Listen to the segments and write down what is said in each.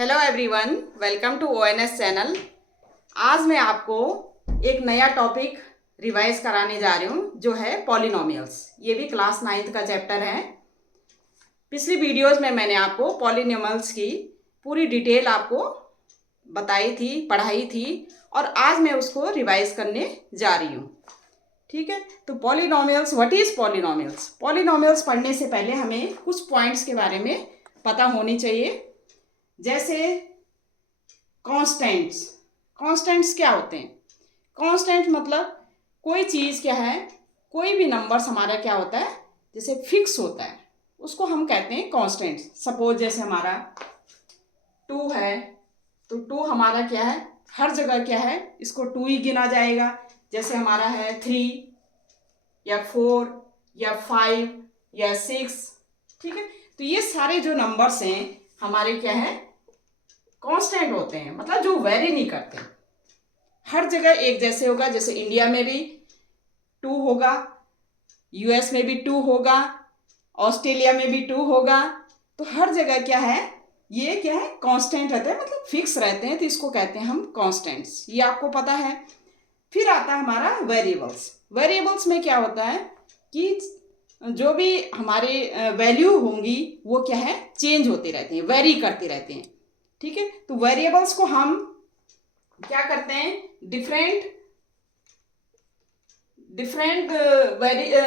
Hello everyone, welcome to ONS channel. आज मैं आपको एक नया टॉपिक रिवाइज कराने जा रही हूँ जो है पॉलिनोमियल्स। ये भी क्लास 9th का चैप्टर है। पिछली वीडियोस में मैंने आपको पॉलिनोमियल्स की पूरी डिटेल आपको बताई थी, पढ़ाई थी, और आज मैं उसको रिवाइज करने जा रही हूँ। ठीक है, तो polynomials, what is polynomials? Polynomials पढ़ने से पहले हमें कुछ पॉइंट्स के बारे में पता होनी चाहिए। जैसे कांस्टेंट्स। कांस्टेंट्स क्या होते हैं? कांस्टेंट मतलब कोई चीज़ क्या है, कोई भी नंबर्स हमारा क्या होता है, जैसे फिक्स होता है, उसको हम कहते हैं कांस्टेंट्स। सपोज जैसे हमारा 2 है, तो 2 हमारा क्या है, हर जगह क्या है, इसको 2 ही गिना जाएगा। जैसे हमारा है 3 या 4 या 5 या 6। ठीक है, तो ये सारे जो नंबर्स हैं हमारे क्या है, कांस्टेंट होते हैं, मतलब जो वेरी नहीं करते, हर जगह एक जैसे होगा। जैसे इंडिया में भी 2 होगा, यूएस में भी 2 होगा, ऑस्ट्रेलिया में भी 2 होगा। तो हर जगह क्या है, ये क्या है, कांस्टेंट रहते हैं, मतलब फिक्स रहते हैं, तो इसको कहते हैं हम कांस्टेंट्स। ये आपको पता है। फिर आता है हमारा वेरिएबल्स। वेरिएबल्स में क्या होता है कि जो भी हमारे वैल्यू होंगी वो क्या है, चेंज होते रहते हैं, वेरी करते रहते हैं। ठीक है, तो वेरिएबल्स को हम क्या करते हैं, डिफरेंट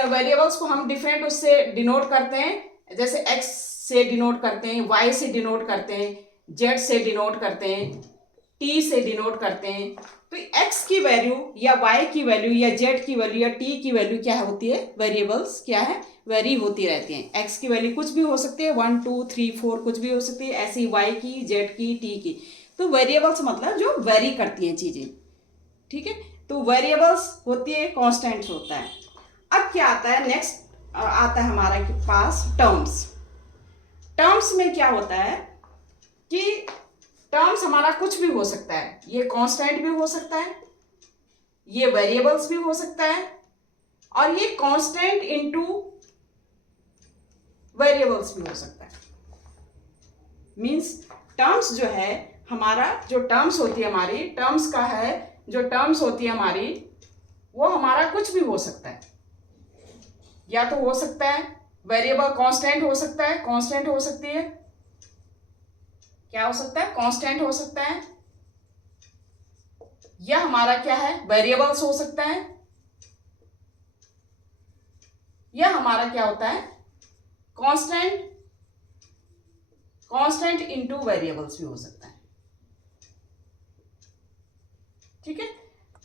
वेरिएबल्स को हम डिफरेंट उससे डिनोट करते हैं। जैसे एक्स से डिनोट करते हैं, वाई से डिनोट करते हैं, जेड से डिनोट करते हैं, टी से डिनोट करते हैं। तो एक्स की वैल्यू या वाई की वैल्यू या जेड की वैल्यू या टी की वैल्यू क्या होती है, वेरिएबल्स क्या है, वेरी होती रहती हैं। एक्स की वैल्यू कुछ भी हो सकती है, 1 2 3 4 कुछ भी हो सकती है, ऐसी वाई की, जेड की, टी की। तो वेरिएबल्स मतलब जो वेरी करती हैं चीजें। ठीक है, तो वेरिएबल्स होती है, कांस्टेंट्स होता है। अब क्या आता है, नेक्स्ट आता है हमारे पास टर्म्स। टर्म्स में क्या होता है कि टर्म्स हमारा कुछ भी हो सकता है। ये कांस्टेंट भी हो सकता है, ये वेरिएबल्स भी हो सकता है, और ये कांस्टेंट इनटू वेरिएबल्स भी हो सकता है। मींस टर्म्स जो है हमारा, जो टर्म्स होती है हमारी, टर्म्स का है, जो टर्म्स होती है हमारी, वो हमारा कुछ भी हो सकता है। या तो हो सकता है वेरिएबल, कांस्टेंट हो सकता है, कांस्टेंट हो सकती है, क्या हो सकता है, कांस्टेंट हो सकता है, या हमारा क्या है, वेरिएबल्स हो सकता है, या हमारा क्या होता है, कांस्टेंट कांस्टेंट इनटू वेरिएबल्स भी हो सकता है। ठीक है,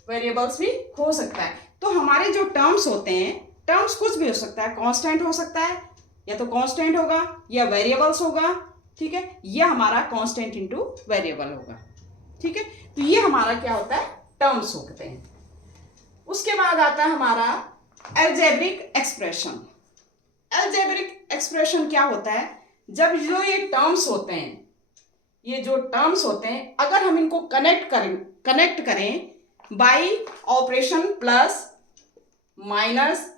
वेरिएबल्स भी हो सकता है। तो हमारे जो टर्म्स होते हैं, टर्म्स कुछ भी हो सकता है, कांस्टेंट हो सकता है, या तो कांस्टेंट होगा या वेरिएबल्स होगा। ठीक है, यह हमारा कांस्टेंट इनटू वेरिएबल होगा। ठीक है, तो ये हमारा क्या होता है, टर्म्स होते हैं। उसके बाद आता है हमारा एल्जेब्रिक एक्सप्रेशन। एल्जेब्रिक एक्सप्रेशन क्या होता है, जब जो ये टर्म्स होते हैं, ये जो टर्म्स होते हैं, अगर हम इनको कनेक्ट करें by operation plus, minus,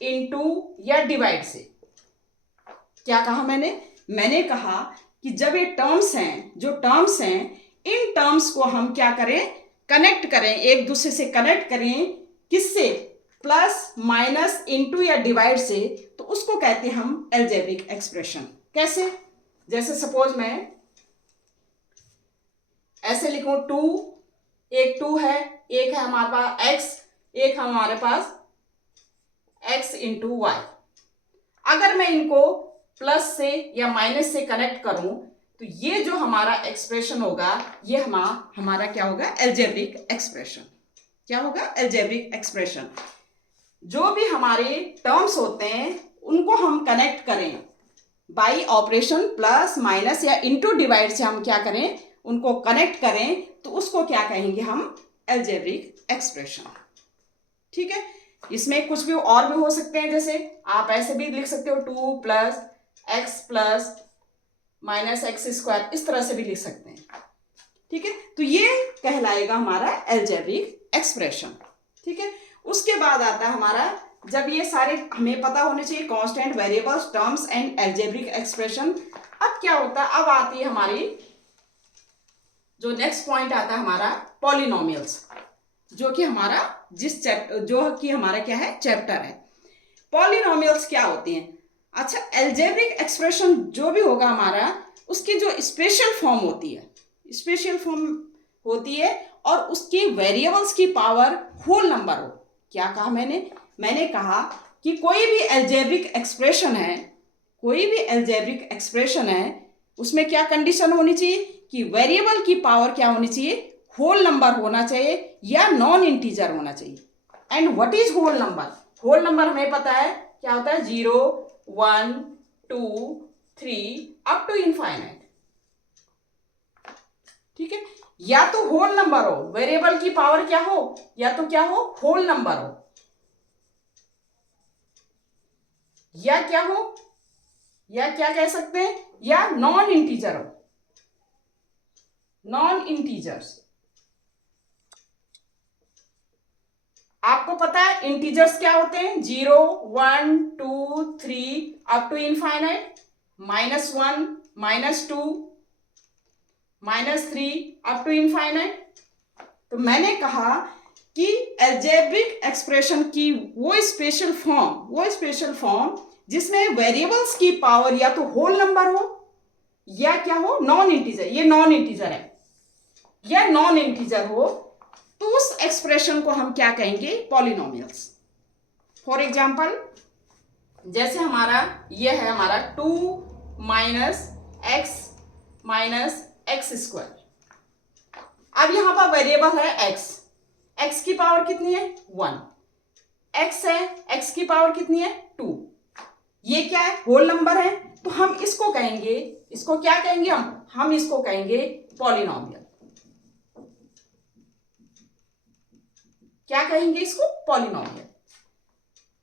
into या डिवाइड से। क्या कहा मैंने कहा कि जब ये टर्म्स हैं, जो टर्म्स हैं, इन टर्म्स को हम क्या करें, कनेक्ट करें, एक दूसरे से कनेक्ट करें, किससे, प्लस, माइनस, इनटू या डिवाइड से, तो उसको कहते हैं हम एल्जेब्रिक एक्सप्रेशन। कैसे? जैसे सपोज मैं ऐसे लिखूं, 2, एक 2 है, एक है हमारे पास x, एक है हमारे पास x इंटू वाई। अगर मैं इनको प्लस से या माइनस से कनेक्ट करूं, तो ये जो हमारा एक्सप्रेशन होगा, ये हमारा क्या होगा, एल्जेब्रिक एक्सप्रेशन। क्या होगा, एल्जेब्रिक एक्सप्रेशन। जो भी हमारे टर्म्स होते हैं उनको हम कनेक्ट करें बाई ऑपरेशन प्लस, माइनस या इनटू डिवाइड से, हम क्या करें, उनको कनेक्ट करें, तो उसको क्या कहेंगे हम, एल्जेब्रिक एक्सप्रेशन। ठीक है, इसमें कुछ भी और भी हो सकते हैं। जैसे आप ऐसे भी लिख सकते हो, 2 plus x plus minus x square, इस तरह से भी लिख सकते हैं। ठीक है, तो ये कहलाएगा हमारा एल्जेब्रिक एक्सप्रेशन। ठीक है, उसके बाद आता है हमारा, जब ये सारे हमें पता होने चाहिए, constant, variables, terms and algebraic expression. अब क्या होता है, अब आती है हमारी जो नेक्स्ट पॉइंट आता है हमारा पॉलिनोमियल्स, जो कि हमारा क्या है चैप्टर है। पॉलिनोमियल्स क्या होते हैं? अच्छा, अलजेब्रिक एक्सप्रेशन जो भी होगा हमारा, उसकी जो स्पेशल फॉर्म होती है और उसकी वेरिएबल्स की पावर होल नंबर हो। क्या कहा मैंने कहा कि कोई भी अलजेब्रिक एक्सप्रेशन है, उसमें क्या कंडीशन होनी चाहिए कि वेरिएबल की पावर क्या होनी चाहिए, होल नंबर होना चाहिए या नॉन इंटीजर होना चाहिए। And what is whole number? Whole number हमें पता है क्या होता है, 0 1 2 3 अप टू इनफाइनाइट। ठीक है, या तो होल नंबर हो, वेरिएबल की पावर क्या हो, या तो क्या हो, होल नंबर हो, या क्या हो, या क्या कह सकते हैं, या नॉन इंटीजर हो, नॉन इंटीजर्स। आपको पता है इंटीजर्स क्या होते हैं, 0 1 2 3 up to infinite, -1 -2 -3 up to infinite. तो मैंने कहा कि अलजेब्रिक एक्सप्रेशन की वो स्पेशल फॉर्म जिसमें वेरिएबल्स की पावर या तो होल नंबर हो या क्या हो, नॉन इंटीजर, ये नॉन इंटीजर है, या नॉन इंटीजर हो, तो उस एक्सप्रेशन को हम क्या कहेंगे, पॉलिनोमियल्स। फॉर एग्जाम्पल, जैसे हमारा ये है हमारा 2 - x -x²। अब यहां पर वेरिएबल है x की पावर कितनी है, 1, x है, x की पावर कितनी है, 2। ये क्या है, होल नंबर है, तो हम इसको कहेंगे, इसको क्या कहेंगे, हम इसको कहेंगे पॉलिनोमियल। क्या कहेंगे इसको, पॉलिनोमियल।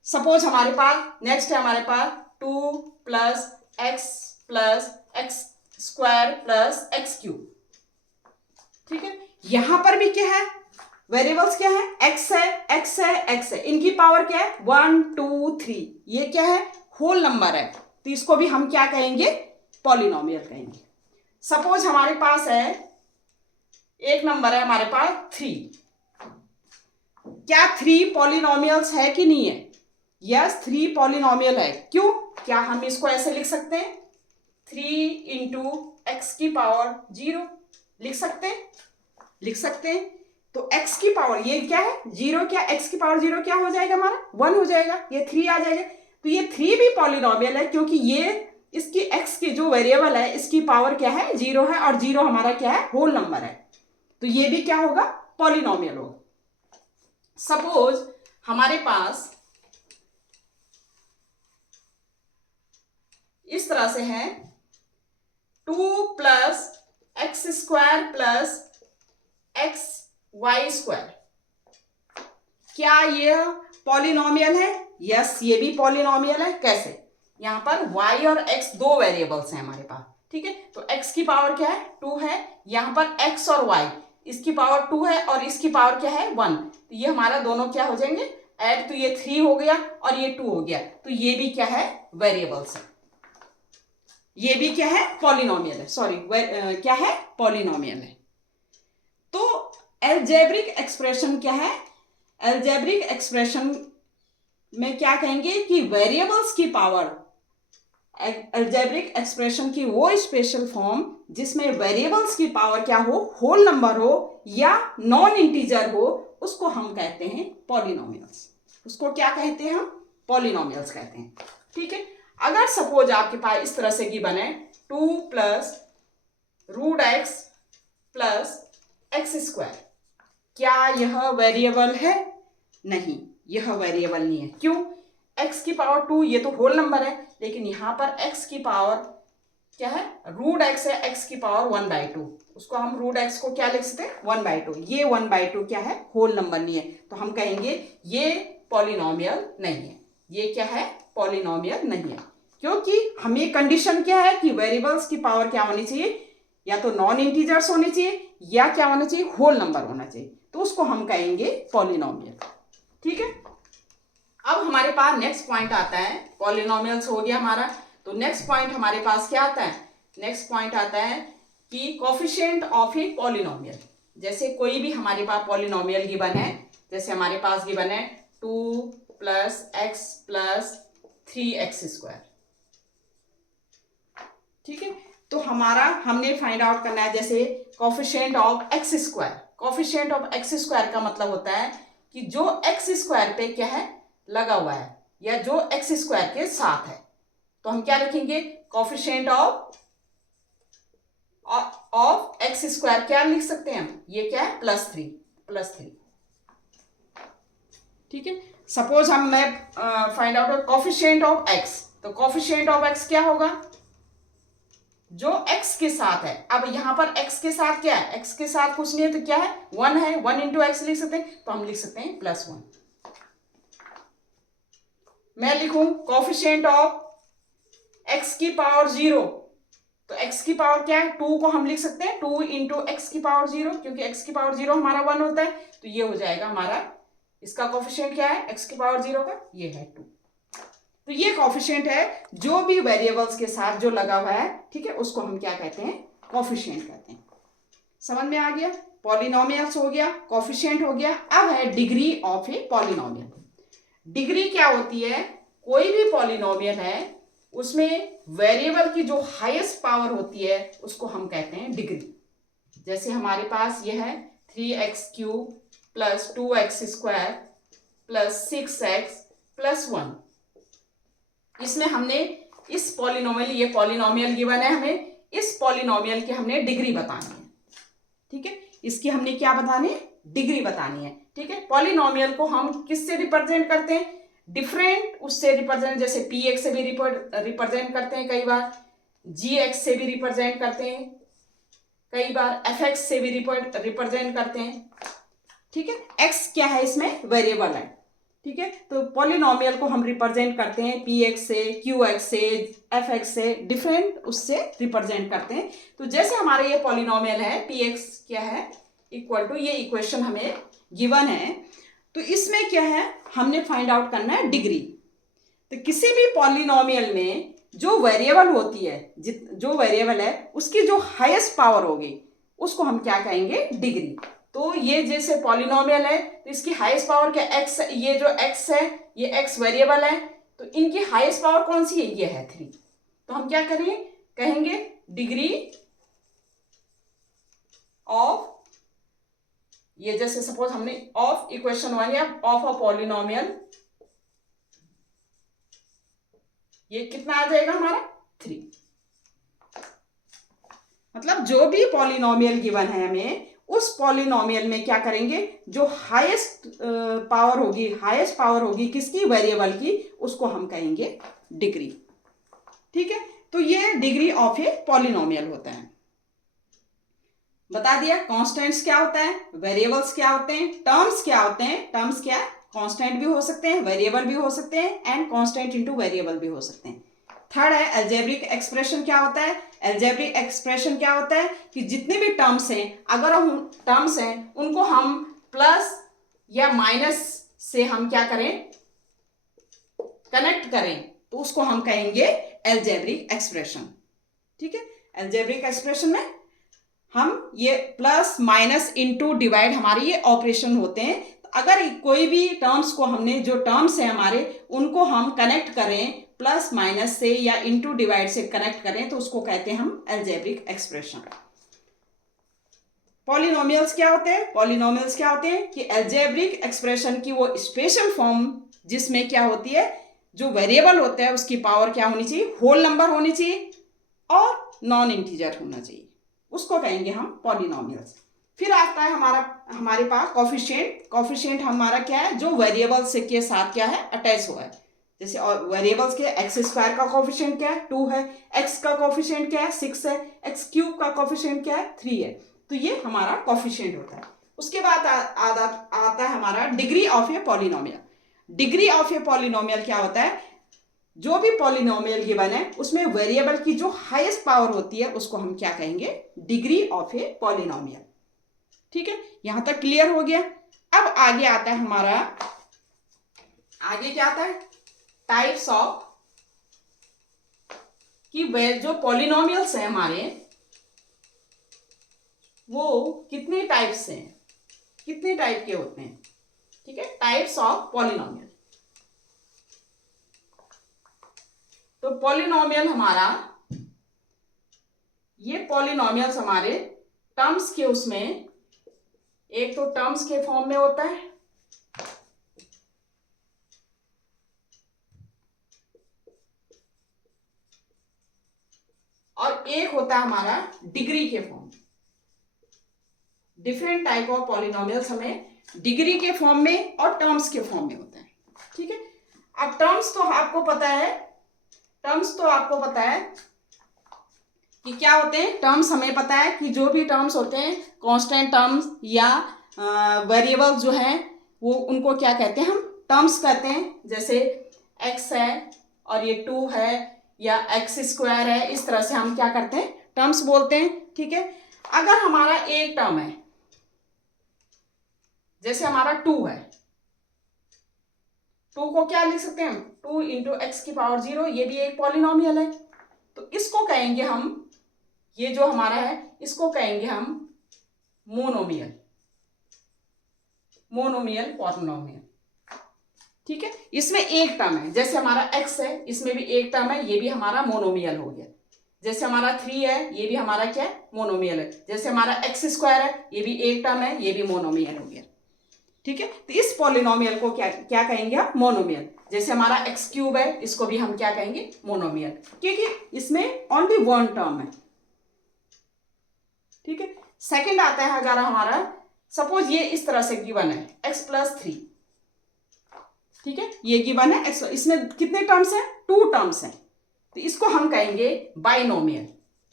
सपोज हमारे पास नेक्स्ट है हमारे पास 2 + x + x² + x³। ठीक है, यहां पर भी क्या है, वेरिएबल्स क्या है, x है, इनकी पावर क्या है, 1 2 3। ये क्या है, होल नंबर है, तो इसको भी हम क्या कहेंगे, पॉलिनोमियल कहेंगे। सपोज हमारे पास है एक नंबर है हमारे पास 3। क्या 3 पॉलिनोमियल्स है कि नहीं है? यस, 3 पॉलिनोमियल है। क्यों? क्या हम इसको ऐसे लिख सकते हैं, 3 × x⁻0 लिख सकते हैं। तो x की पावर ये क्या है, 0, क्या x⁻0 क्या हो जाएगा हमारा, 1 हो जाएगा, ये 3 आ जाएगा। तो ये 3 भी पॉलिनोमियल है, क्योंकि ये इसकी x की जो वेरिएबल है, इसकी पावर क्या है, 0 है, और 0 हमारा क्या है, होल नंबर है। तो ये भी क्या होगा, पॉलिनोमियल होगा। सपोज हमारे पास इस तरह से है 2 + x² + xy²। क्या ये पॉलिनोमियल है? यस, ये भी पॉलिनोमियल है। कैसे? यहां पर y और x दो वेरिएबल्स हैं हमारे पास। ठीक है, तो x की पावर क्या है, 2 है, यहां पर x और y, इसकी पावर 2 है और इसकी पावर क्या है, 1। तो ये हमारा दोनों क्या हो जाएंगे, ऐड, तो ये 3 हो गया और ये 2 हो गया। तो ये भी क्या है, वेरिएबल्स है, ये भी क्या है, पॉलिनोमियल है। सॉरी, क्या है, पॉलिनोमियल है। तो अलजेब्रिक एक्सप्रेशन क्या है, अलजेब्रिक एक्सप्रेशन में क्या कहेंगे कि वेरिएबल्स की पावर, अलजेब्रिक एक्सप्रेशन की वो स्पेशल फॉर्म जिसमें वेरिएबल्स की पावर क्या हो, होल नंबर हो या नॉन इंटीजर हो, उसको हम कहते हैं पॉलिनोमियल्स। उसको क्या कहते हैं हम, पॉलिनोमियल्स कहते हैं। ठीक है, अगर सपोज आपके पास इस तरह से गिवन है 2 + √x + x²। क्या यह वेरिएबल है? नहीं, यह वेरिएबल नहीं है। क्यों? x की पावर 2, ये तो होल नंबर है, लेकिन यहां पर x की पावर क्या है, √x है, x की पावर 1/2। उसको हम √x को क्या लिख सकते हैं, 1/2। ये 1/2 क्या है, होल नंबर नहीं है, तो हम कहेंगे ये पॉलिनोमियल नहीं है। ये क्या है, पॉलिनोमियल नहीं है, क्योंकि हमें कंडीशन क्या है कि वेरिएबल्स की पावर क्या होनी चाहिए, या तो नॉन इंटीजर्स होनी चाहिए या क्या होना चाहिए, होल नंबर होना चाहिए, तो उसको हम कहेंगे पॉलिनोमियल। ठीक है, अब हमारे पास नेक्स्ट पॉइंट आता है, पॉलिनोमियल्स हो गया हमारा। तो नेक्स्ट पॉइंट हमारे पास क्या आता है, नेक्स्ट पॉइंट आता है कि कोफिशिएंट ऑफ ए पॉलिनोमियल, जैसे कोई भी हमारे पास पॉलिनोमियल गिवन है, जैसे हमारे पास गिवन है 2 प्लस एक्स प्लस 3x², ठीक है। तो हमने फाइंड आउट करना है जैसे coefficient of x²। Coefficient of x² का मतलब होता है कि जो x² पे क्या है लगा हुआ है, या जो x² के साथ है। तो हम क्या लिखेंगे, कोफिशिएंट ऑफ x², क्या लिख सकते हैं हम, ये क्या है +3, ठीक है। सपोज मैं find out coefficient of x, तो कोफिशिएंट ऑफ x क्या होगा, जो x के साथ है। अब यहां पर x के साथ क्या है, x के साथ कुछ नहीं है तो क्या है 1 है, 1 इंटू एक्स लिख सकते हैं, तो हम लिख सकते हैं +1। मैं लिखूं कोफिशिएंट ऑफ x⁻0, तो x की पावर क्या है 2 को हम लिख सकते हैं 2 इंटू x⁻0, क्योंकि x⁻0 हमारा 1 होता है, तो ये हो जाएगा हमारा, इसका कोफिशिएंट क्या है x⁻0 का, ये है 2। तो ये कोफिशिएंट है जो भी वेरिएबल्स के साथ जो लगा हुआ है, ठीक है, उसको हम क्या कहते हैं, कोफिशिएंट कहते हैं। समझ में आ गया, पॉलिनोमियल्स हो गया, कोफिशिएंट हो गया। अब है degree of a polynomial. Degree क्या होती है, कोई भी पॉलिनोमियल है उसमें वेरिएबल की जो हाईएस्ट पावर होती है उसको हम कहते हैं डिग्री। जैसे हमारे पास यह है 3x³ plus 2x² plus 6x plus 1। इसमें हमने इस पॉलिनोमियल, ये पॉलिनोमियल गिवन है, हमें इस पॉलिनोमियल की हमने डिग्री बतानी है, ठीक है। इसकी हमने क्या बतानी है, डिग्री बतानी है, ठीक है। पॉलिनोमियल को हम किससे रिप्रेजेंट करते हैं, डिफरेंट उससे रिप्रेजेंट, जैसे px से भी रिप्रेजेंट करते हैं, कई बार gx से भी रिप्रेजेंट करते हैं, कई बार fx से भी रिप्रेजेंट करते हैं, ठीक है। x क्या है, इसमें वेरिएबल है, ठीक है। तो पॉलिनोमियल को हम रिप्रेजेंट करते हैं px से, qx से, fx से, डिफरेंट उससे रिप्रेजेंट करते हैं। तो जैसे हमारे ये पॉलिनोमियल है px क्या है इक्वल टू, ये इक्वेशन हमें गिवन है, तो इसमें क्या है हमने फाइंड आउट करना है डिग्री। तो किसी भी पॉलिनोमियल में जो वेरिएबल होती है, जो वेरिएबल है उसकी जो हाईएस्ट पावर होगी उसको हम क्या कहेंगे, डिग्री। तो ये जैसे पॉलिनोमियल है तो इसकी हाईएस्ट पावर क्या x, ये जो x है ये x वेरिएबल है, तो इनकी हाईएस्ट पावर कौन सी है, ये है 3। तो हम क्या करेंगे, कहेंगे डिग्री ऑफ, ये जैसे सपोज हमने ऑफ इक्वेशन 1 या ऑफ अ पॉलिनोमियल, ये कितना आ जाएगा हमारा 3। मतलब जो भी पॉलिनोमियल गिवन है हमें, उस पॉलिनोमियल में क्या करेंगे, जो हाईएस्ट पावर होगी किसकी, वेरिएबल की, उसको हम कहेंगे डिग्री, ठीक है। तो ये डिग्री ऑफ ए पॉलिनोमियल होता है। बता दिया कांस्टेंट्स क्या होता है, वेरिएबल्स क्या होते हैं, टर्म्स क्या होते हैं। टर्म्स क्या है, कांस्टेंट भी हो सकते हैं, वेरिएबल भी हो सकते हैं, एंड कांस्टेंट इनटू वेरिएबल भी हो सकते हैं। थर्ड है अलजेब्रिक एक्सप्रेशन क्या होता है। अलजेब्रिक एक्सप्रेशन क्या होता है कि जितने भी टर्म्स हैं, अगर हम टर्म्स हैं उनको हम प्लस या माइनस से हम क्या करें, कनेक्ट करें, तो उसको हम कहेंगे अलजेब्रिक एक्सप्रेशन, ठीक है। अलजेब्रिक एक्सप्रेशन में हम ये प्लस माइनस इनटू डिवाइड हमारे ये ऑपरेशन होते हैं। अगर कोई भी टर्म्स को हमने, जो टर्म्स हैं हमारे, उनको हम कनेक्ट करें प्लस माइनस से या इनटू डिवाइड से कनेक्ट करें, तो उसको कहते हैं हम अलजेब्रिक एक्सप्रेशन। पॉलिनोमियल्स क्या होते हैं, पॉलिनोमियल्स क्या होते हैं कि अलजेब्रिक एक्सप्रेशन की वो स्पेशल फॉर्म जिसमें क्या होती है, जो वेरिएबल होता है उसकी पावर क्या होनी चाहिए, होल नंबर होनी चाहिए और नॉन इंटीजर होना चाहिए, उसको कहेंगे हम पॉलिनोमियल्स। फिर आता है हमारे पास कोफिशिएंट। कोफिशिएंट हमारा क्या है, जो वेरिएबल से के साथ क्या है, अटैच हुआ है। जैसे वेरिएबल्स के x² का कोफिशिएंट क्या है, 2 है, x का कोफिशिएंट क्या है, 6 है, x³ का कोफिशिएंट क्या है, 3 है। तो ये हमारा कोफिशिएंट होता है। उसके बाद आता है हमारा degree of a polynomial. Degree of a polynomial क्या होता है, जो भी पॉलिनोमियल गिवन है उसमें वेरिएबल की जो हाईएस्ट पावर होती है उसको हम क्या कहेंगे, डिग्री ऑफ ए पॉलिनोमियल, ठीक है। यहां तक क्लियर हो गया। अब आगे आता है हमारा, आगे क्या आता है, टाइप्स ऑफ, कि जो पॉलिनोमियल्स है हमारे, वो कितने टाइप्स हैं, कितने टाइप के होते हैं, ठीक है, टाइप्स ऑफ पॉलिनोमियल। तो पॉलिनोमियल हमारा, ये पॉलिनोमियल्स हमारे टर्म्स के उसमें, एक तो टर्म्स के फॉर्म में होता है, और एक होता है हमारा डिग्री के form. Different type of polynomials हमें डिग्री के फॉर्म में और टर्म्स के फॉर्म में होता है, ठीक है। अब टर्म्स तो आपको पता है, टर्म्स तो आपको पता है कि क्या होते हैं। टर्म्स हमें पता है कि जो भी टर्म्स होते हैं, कांस्टेंट टर्म्स या वेरिएबल्स जो हैं, वो उनको क्या कहते हैं, हम टर्म्स कहते हैं। जैसे एक्स है और ये 2 है या एक्स स्क्वायर है, इस तरह से हम क्या करते हैं, टर्म्स बोलते हैं, ठीक है। अगर हमारा एक टर्म है, जैसे हमारा 2 है, 2 को क्या लिख सकते हैं, 2 इंटू एक्स की पावर 0, ये भी एक पॉलिनोमियल है। तो इसको कहेंगे हम, ये जो हमारा है इसको कहेंगे हम मोनोमियल, मोनोमियल पॉलिनोमियल, ठीक है। इसमें एक टर्म है, जैसे हमारा एक्स है, इसमें भी एक टर्म है, ये भी हमारा मोनोमियल हो गया। जैसे हमारा 3 है, ये भी हमारा क्या है, मोनोमियल है। जैसे हमारा एक्स स्क्वायर है, ये भी एक टर्म है, ये भी मोनोमियल हो गया, ठीक है। तो इस पॉलिनोमियल को क्या क्या कहेंगे हम, मोनोमियल। जैसे हमारा एक्स क्यूब है, इसको भी हम क्या कहेंगे, मोनोमियल, क्योंकि इसमें ओनली वन टर्म है, ठीक है। सेकंड आता है अगर हमारा, सपोज ये इस तरह से गिवन है x+3, ठीक है, ये गिवन है x, इसमें कितने टर्म्स हैं, 2 टर्म्स हैं। तो इसको हम कहेंगे बाइनोमियल।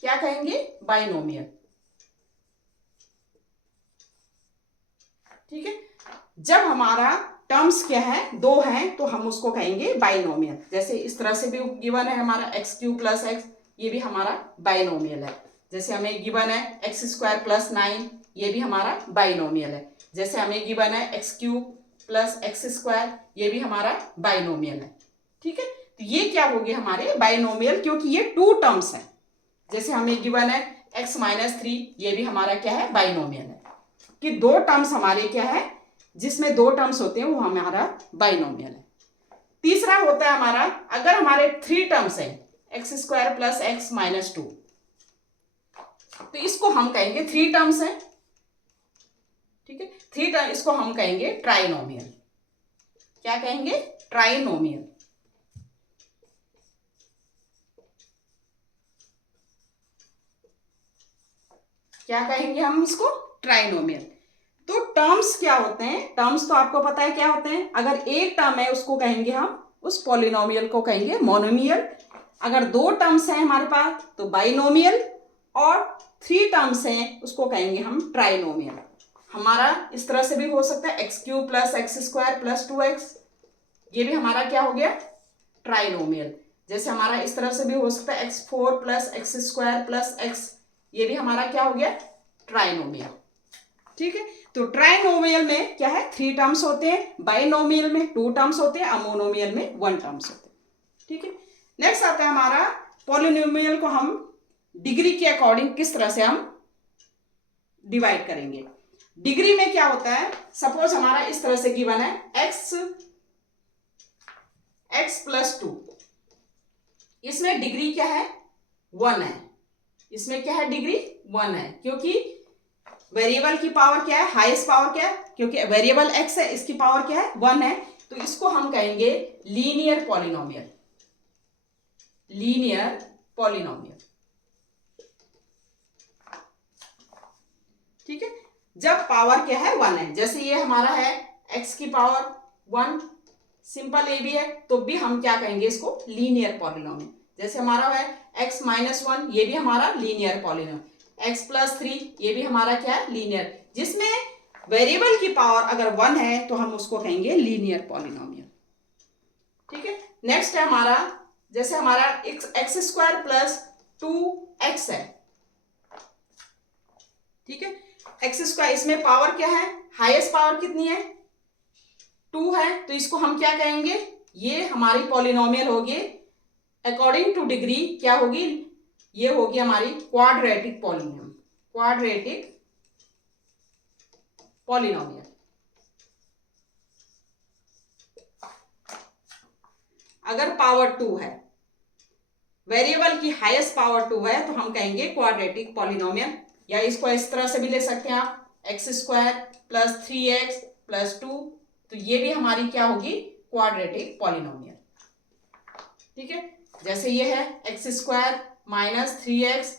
क्या कहेंगे, बाइनोमियल, ठीक है। जब हमारा टर्म्स क्या है, 2 हैं, तो हम उसको कहेंगे बाइनोमियल। जैसे इस तरह से भी गिवन है हमारा x³ + x, ये भी हमारा बाइनोमियल है। जैसे हमें गिवन है x² + 9, ये भी हमारा बाइनोमियल है। जैसे हमें गिवन है x³ + x², ये भी हमारा बाइनोमियल है, ठीक है। तो ये क्या हो गए हमारे बाइनोमियल, क्योंकि ये 2 टर्म्स हैं। जैसे हमें गिवन है x-3, ये भी हमारा क्या है, बाइनोमियल है, कि 2 टर्म्स हमारे क्या है, जिसमें 2 टर्म्स होते हैं, वो हमारा बाइनोमियल है। तीसरा होता है हमारा, अगर हमारे 3 टर्म्स हैं, x² + x - 2, तो इसको हम कहेंगे 3 टर्म्स हैं, ठीक है। 3 टर्म, इसको हम कहेंगे ट्राइनोमियल। क्या कहेंगे, ट्राइनोमियल, क्या कहेंगे हम इसको, ट्राइनोमियल। तो टर्म्स क्या होते हैं, टर्म्स तो आपको पता है क्या होते हैं। अगर एक टर्म है उसको कहेंगे हम, उस पॉलिनोमियल को कहेंगे मोनोमियल। अगर 2 टर्म्स हैं हमारे पास तो बाइनोमियल, और 3 टर्म्स हैं उसको कहेंगे हम ट्राइनोमियल। हमारा इस तरह से भी हो सकता है x³ + x² + 2x, ये भी हमारा क्या हो गया, ट्राइनोमियल। जैसे हमारा इस तरह से भी हो सकता है x4 + x² + x, ये भी हमारा क्या हो गया, ट्राइनोमियल, ठीक है। तो ट्राइनोमियल में क्या है, 3 टर्म्स होते हैं, बाइनोमियल में 2 टर्म्स होते हैं, मोनोमियल में 1 टर्म्स होते हैं, ठीक है। नेक्स्ट आता है हमारा, पॉलिनोमियल को हम डिग्री के अकॉर्डिंग किस तरह से हम डिवाइड करेंगे। डिग्री में क्या होता है, सपोज हमारा इस तरह से गिवन है x + 2, इसमें डिग्री क्या है, 1 है। इसमें क्या है, डिग्री 1 है, क्योंकि वेरिएबल की पावर क्या है, हाईएस्ट पावर क्या है, क्योंकि वेरिएबल x है, इसकी पावर क्या है, 1 है। तो इसको हम कहेंगे लीनियर पॉलिनोमियल, लीनियर पॉलिनोमियल, ठीक है। जब पावर क्या है, 1 है, जैसे ये हमारा है x की पावर 1, सिंपल ए भी है, तो भी हम क्या कहेंगे इसको, लीनियर पॉलिनोमियल। जैसे हमारा है x - 1, ये भी हमारा लीनियर पॉलिनोमियल। x + 3, ये भी हमारा क्या है, लीनियर। जिसमें वेरिएबल की पावर अगर 1 है तो हम उसको कहेंगे लीनियर पॉलिनोमियल, ठीक है। नेक्स्ट है हमारा, जैसे हमारा x² + 2x है, ठीक है। x², इसमें पावर क्या है, हाईएस्ट पावर कितनी है, 2 है, तो इसको हम क्या कहेंगे, ये हमारी पॉलिनोमियल होगी अकॉर्डिंग टू डिग्री, क्या होगी, ये होगी हमारी क्वाड्रेटिक पॉलिनोमियल, क्वाड्रेटिक पॉलिनोमियल। अगर पावर 2 है, वेरिएबल की हाईएस्ट पावर 2 है, तो हम कहेंगे क्वाड्रेटिक पॉलिनोमियल। या इसको इस तरह से भी ले सकते हैं आप, x² प्लस 3x प्लस 2, तो ये भी हमारी क्या होगी, क्वाड्रेटिक पॉलिनोमियल। ठीक है, जैसे ये है x² माइनस 3x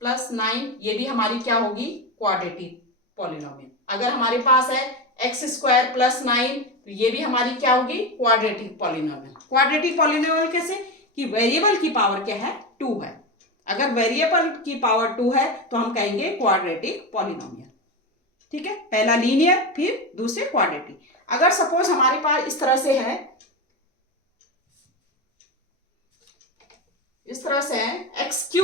प्लस 9, ये भी हमारी क्या होगी, क्वाड्रेटिक पॉलिनोमियल। अगर हमारे पास है x² प्लस 9, तो ये भी हमारी क्या होगी, क्वाड्रेटिक पॉलिनोमियल। क्वाड्रेटिक पॉलिनोमियल कैसे, कि वेरिएबल की पावर क्या है, 2 है। अगर वेरिएबल की पावर 2 है तो हम कहेंगे क्वाड्रेटिक पॉलिनोमियल। ठीक है, पहला लीनियर, फिर दूसरे क्वाड्रेटिक। अगर सपोज हमारे पास इस तरह से है, इस तरह से है x³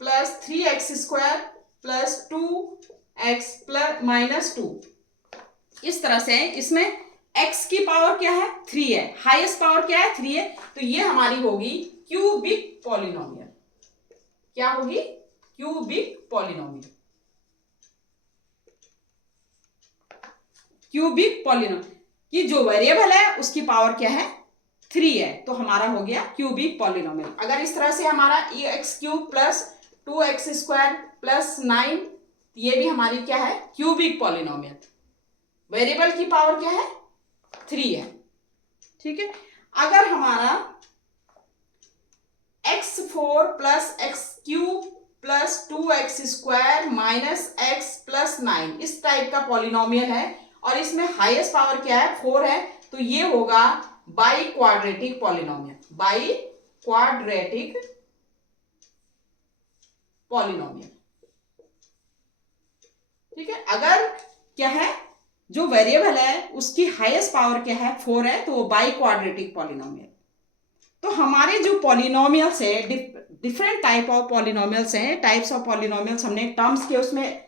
plus 3x² plus 2x plus minus 2, इस तरह से है। इसमें x की पावर क्या है, 3 है, हाईएस्ट पावर क्या है, 3 है, तो ये हमारी होगी क्यूबिक पॉलिनोमियल। क्या होगी, क्यूबिक पॉलिनोमियल। क्यूबिक पॉलिनोमियल की जो वेरिएबल है उसकी पावर क्या है, 3 है, तो हमारा हो गया क्यूबिक पॉलिनोमियल। अगर इस तरह से हमारा x³ प्लस 2x² प्लस 9, ये भी हमारी क्या है, क्यूबिक पॉलिनोमियल। वेरिएबल की पावर क्या है, 3 है। ठीक है, अगर हमारा x4 plus x³ plus 2x² minus x plus 9, इस टाइप का पॉलिनोमियल है और इसमें हाईएस्ट पावर क्या है, 4 है, तो ये होगा by quadratic polynomial. By quadratic polynomial. ठीक है, अगर क्या है, जो वेरिएबल है उसकी हाईएस्ट पावर क्या है, 4 है, तो वो बाई क्वाड्रेटिक पॉलिनोमियल। तो हमारे जो पॉलिनोमियल्स है, डिफरेंट टाइप ऑफ पॉलिनोमियल्स हैं, टाइप्स ऑफ पॉलिनोमियल्स हमने टर्म्स के उसमें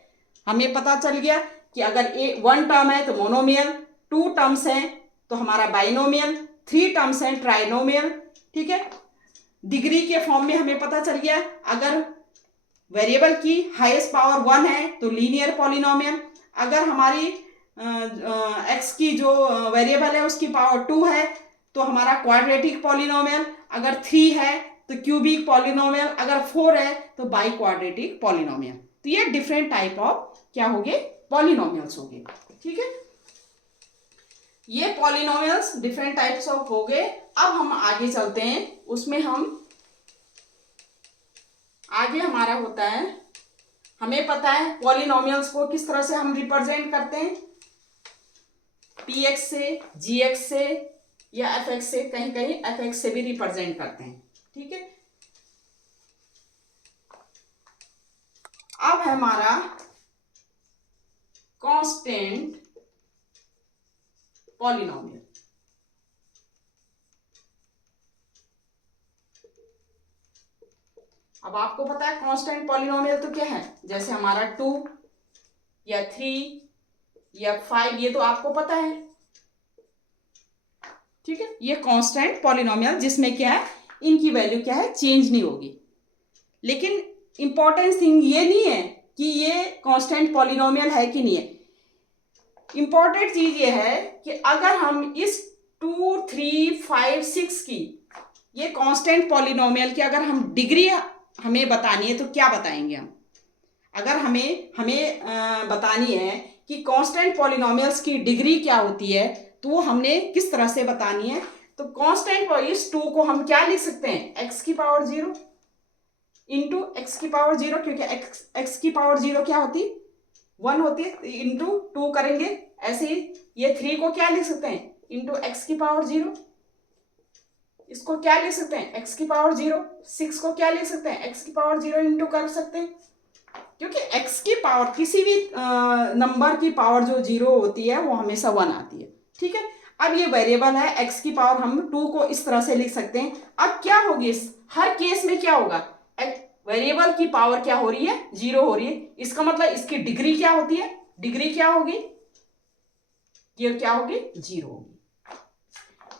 हमें पता चल गया कि अगर 1 टर्म है तो मोनोमियल, 2 टर्म्स हैं तो हमारा बाइनोमियल, 3 टर्म्स हैं ट्राइनोमियल। ठीक है, डिग्री के फॉर्म में हमें पता चल गया, अगर वेरिएबल की हाईएस्ट पावर 1 है तो लीनियर पॉलिनोमियल, अगर हमारी एक्स की जो वेरिएबल है उसकी पावर 2 है तो हमारा क्वाड्रेटिक पॉलिनोमियल, अगर 3 है तो क्यूबिक पॉलिनोमियल, अगर 4 है तो बाई क्वाड्रेटिक पॉलिनोमियल। तो ये डिफरेंट टाइप ऑफ क्या हो गए, पॉलिनोमियल्स हो गए। ठीक है, ये पॉलिनोमियल्स डिफरेंट टाइप्स ऑफ हो गए। अब हम आगे चलते हैं, उसमें हम आगे हमारा होता है, हमें पता है पॉलिनोमियल्स को किस तरह से हम रिप्रेजेंट करते हैं, px से, gx से या fx से, कहीं कहीं fx से भी रिप्रेजेंट करते हैं। ठीक है, अब है हमारा कांस्टेंट पॉलिनोमियल। अब आपको पता है कांस्टेंट पॉलिनोमियल तो क्या है, जैसे हमारा 2 या 3 या 5, ये तो आपको पता है। ठीक है, ये कांस्टेंट पॉलिनोमियल जिसमें क्या है, इनकी वैल्यू क्या है, चेंज नहीं होगी। लेकिन इंपॉर्टेंट थिंग ये नहीं है कि ये कांस्टेंट पॉलिनोमियल है कि नहीं है। इंपॉर्टेंट चीज ये है कि अगर हम इस 2, 3, 5, 6 की ये कांस्टेंट पॉलिनोमियल की अगर हम डिग्री हमें बतानी है तो क्या बताएंगे हम। अगर हमें बतानी है कि कांस्टेंट पॉलिनोमियल्स की डिग्री क्या होती है, तो वो हमने किस तरह से बतानी है। तो कांस्टेंट इस 2 को हम क्या लिख सकते हैं, x की पावर 0 इंटू x की पावर 0, क्योंकि x की पावर 0 क्या होती है, 1 होती है, इंटू 2 करेंगे। ऐसे ही ये 3 को क्या लिख सकते हैं, इंटू x की पावर 0, इसको क्या लिख सकते हैं, x की पावर 0। 6 को क्या लिख सकते हैं, x की पावर 0 इंटू कर सकते हैं, क्योंकि x की पावर किसी भी नंबर की पावर जो 0 होती है वो हमेशा 1 आती है। ठीक है, अब ये वेरिएबल है, x की पावर हम 2 को इस तरह से लिख सकते हैं। अब क्या होगी, हर केस में क्या होगा, वेरिएबल की पावर क्या हो रही है, 0 हो रही है। इसका मतलब इसकी डिग्री क्या होती है, डिग्री क्या होगी, ये क्या होगी, 0 होगी।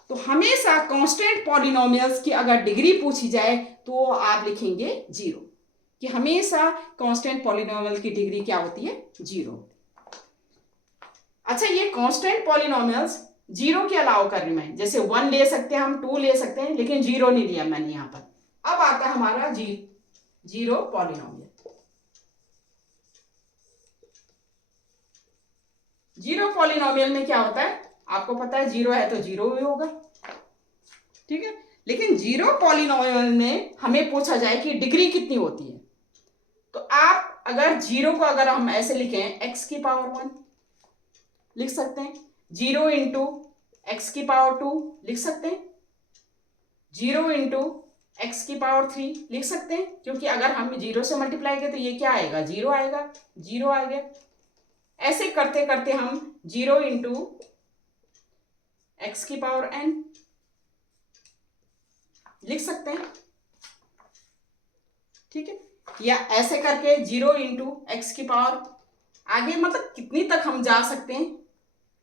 तो हमेशा कांस्टेंट पॉलिनोमियल्स की अगर डिग्री पूछी जाए तो आप लिखेंगे 0। कि हमेशा कांस्टेंट पॉलिनोमियल की डिग्री क्या होती है? 0। अच्छा, ये कांस्टेंट पॉलिनोमियल्स 0 के अलाउ कर रही मैं, जैसे 1 ले सकते हैं हम, 2 ले सकते हैं, लेकिन 0 नहीं लिया मैंने यहाँ पर। अब आता है हमारा 0 पॉलिनोमियल। 0 पॉलिनोमियल में क्या होता है? आपको पता है 0 है तो 0 भी होगा, ठीक है। लेकिन 0 पॉलिनोमियल में हमें पूछा जाए कि डिग्री कितनी होती है, तो आप अगर 0 को अगर हम ऐसे लिखें x की पावर 1 लिख सकते हैं, 0 इंटू एक्स की पावर 2 लिख सकते हैं, 0 इंटू एक्स की पावर 3 लिख सकते हैं, क्योंकि अगर हम 0 से मल्टीप्लाई करें तो ये क्या आएगा? 0 आएगा, 0 आ गया। ऐसे करते करते हम 0 इंटू एक्स की पावर n लिख सकते हैं, ठीक है। या ऐसे करके 0 इंटू एक्स की पावर, आगे मतलब कितनी तक हम जा सकते हैं,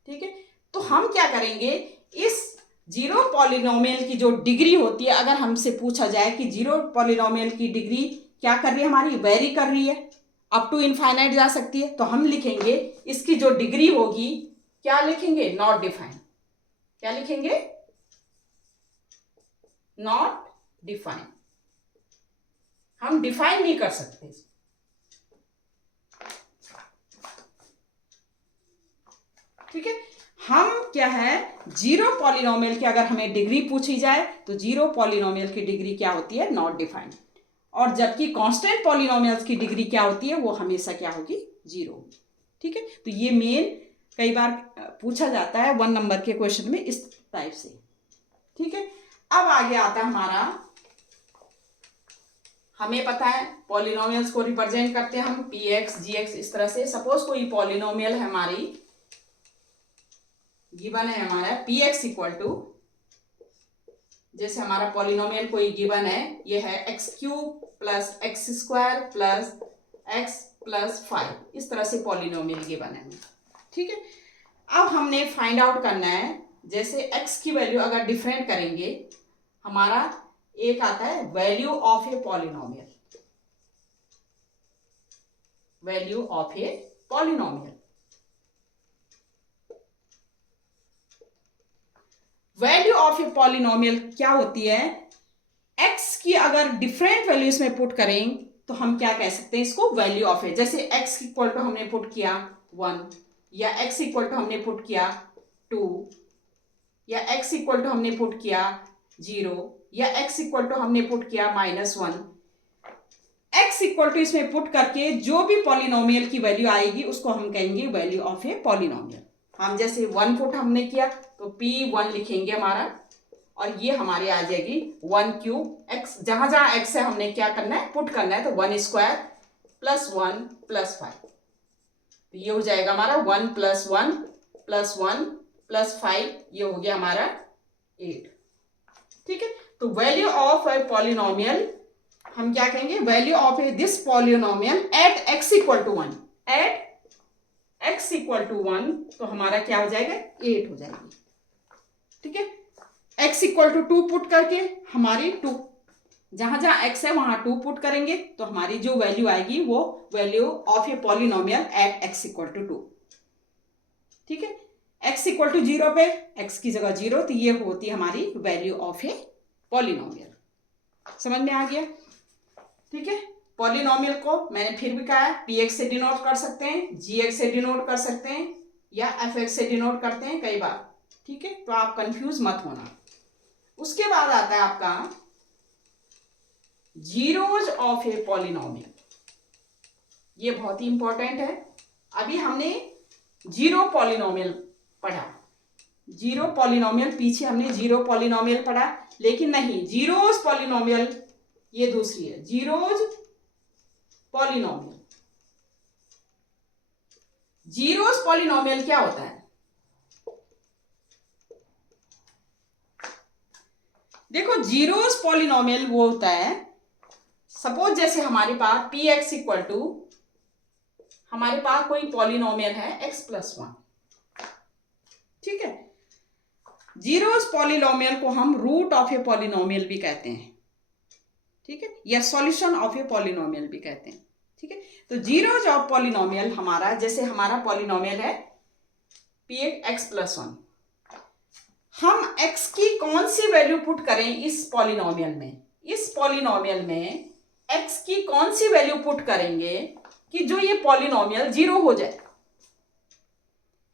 ठीक है। तो हम क्या करेंगे, इस 0 पॉलिनोमियल की जो डिग्री होती है, अगर हमसे पूछा जाए कि 0 पॉलिनोमियल की डिग्री क्या कर रही है हमारी? वेरी कर रही है, अप टू इनफाइनाइट जा सकती है, तो हम लिखेंगे इसकी जो डिग्री होगी, क्या लिखेंगे? Not defined. क्या लिखेंगे? Not defined. हम डिफाइन नहीं कर सकते, ठीक है। हम क्या है, 0 पॉलिनोमियल की अगर हमें डिग्री पूछी जाए तो 0 पॉलिनोमियल की डिग्री क्या होती है? Not defined. और जबकि कांस्टेंट पॉलिनोमियल्स की डिग्री क्या होती है? वो हमेशा क्या होगी? 0, ठीक है। तो ये मेन कई बार पूछा जाता है 1 नंबर के क्वेश्चन में इस टाइप से, ठीक है। अब आगे आता है हमारा, हमें पता है पॉलिनोमियल्स को रिप्रेजेंट करते हैं हम px gx इस तरह से। सपोज कोई पॉलिनोमियल है हमारी, गिवन है हमारा px इक्वल टू, जैसे हमारा पॉलिनोमियल कोई गिवन है, ये है x cube plus x square plus x plus 5, इस तरह से पॉलिनोमियल गिवन है, ठीक है। अब हमने फाइंड आउट करना है, जैसे x की वैल्यू अगर डिफरेंट करेंगे, हमारा एक आता है value of a polynomial, value of a polynomial. Value of a polynomial क्या होती है? x की अगर डिफरेंट वैल्यू इसमें पुट करें तो हम क्या कह सकते हैं इसको? वैल्यू ऑफ ए। जैसे x इक्वल टू हमने पुट किया 1, या x इक्वल टू हमने पुट किया 2, या x इक्वल टू हमने पुट किया 0, या x इक्वल टू हमने पुट किया -1। x इक्वल टू इसमें पुट करके जो भी पॉलिनोमियल की वैल्यू आएगी उसको हम कहेंगे वैल्यू ऑफ ए पॉलिनोमियल। हम जैसे 1 पुट हमने किया तो p1 लिखेंगे हमारा, और ये हमारी आ जाएगी 1 क्यूब x, जहां जहां x है हमने क्या करना है? पुट करना है, तो 1 स्क्वायर प्लस 1 प्लस 5, तो ये हो जाएगा हमारा 1 प्लस 1 प्लस 1 प्लस 5, ये हो गया हमारा 8, ठीक है। तो वैल्यू ऑफ ए पॉलिनोमियल हम क्या कहेंगे? Value of a this polynomial at x equal to 1, at x equal to 1, तो हमारा क्या हो जाएगा? 8 हो जाएगी, ठीक है। x इक्वल टू 2 पुट करके हमारी 2, जहां जहां x है वहां 2 पुट करेंगे तो हमारी जो वैल्यू आएगी वो value of a polynomial at x equal to 2, ठीक है। x इक्वल टू 0 पे x की जगह 0, तो ये होती है हमारी वैल्यू ऑफ ए पॉलिनोमियल। समझ में आ गया, ठीक है। पॉलिनोमियल को मैंने फिर भी कहा है px से डिनोट कर सकते हैं, gx से डिनोट कर सकते हैं, या fx से डिनोट करते हैं कई बार, ठीक है। तो आप कंफ्यूज मत होना। उसके बाद आता है आपका जीरोज ऑफ ए पॉलिनोमियल, ये बहुत ही इंपॉर्टेंट है। अभी हमने 0 पॉलिनोमियल पढ़ा, 0 पॉलिनोमियल, पीछे हमने 0 पॉलिनोमियल पढ़ा, लेकिन नहीं, जीरोज पॉलिनोमियल ये दूसरी है, जीरोज पॉलिनोमियल। जीरोज पॉलिनोमियल क्या होता है? देखो, जीरोज पॉलिनोमियल वो होता है, सपोज जैसे हमारे पास px इक्वल टू, हमारे पास कोई पॉलिनोमियल है x प्लस 1, ठीक है। जीरोज पॉलिनोमियल को हम रूट ऑफ ए पॉलिनोमियल भी कहते हैं, ठीक है, या सॉल्यूशन ऑफ ए पॉलिनोमियल भी कहते हैं। ठीक है, तो जीरोज ऑफ पॉलिनोमियल हमारा, जैसे हमारा पॉलिनोमियल है पी एक्स प्लस वन, हम x की कौन सी वैल्यू पुट करें इस पॉलिनोमियल में, इस पॉलिनोमियल में x की कौन सी वैल्यू पुट करेंगे कि जो ये पॉलिनोमियल जीरो हो जाए,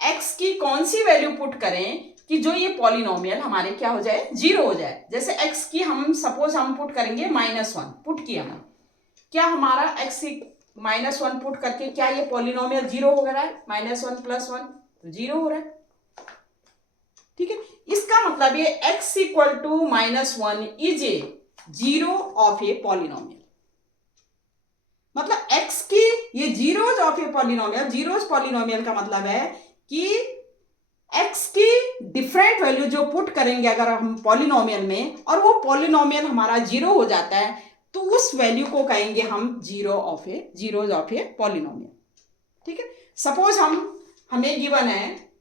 x की कौन सी वैल्यू पुट करें कि जो ये पॉलिनोमियल हमारे क्या हो जाए, जीरो हो जाए। जैसे x की हम सपोज हम पुट करेंगे -1 पुट किया हम, क्या हमारा x -1 पुट करके क्या ये पॉलिनोमियल जीरो हो रहा है, -1 + 1 तो जीरो हो रहा है। ठीक है, इसका मतलब ये x = -1 is a zero of a polynomial. मतलब x की ये zeros of a polynomial, zeros polynomial का मतलब है कि x की डिफरेंट वैल्यू जो पुट करेंगे अगर हम पॉलिनोमियल में, और वो पॉलिनोमियल हमारा जीरो हो जाता है, तो उस वैल्यू को कहेंगे हम जीरोज ऑफ ए पॉलिनोमियल। ठीक है, सपोज हमें गिवन है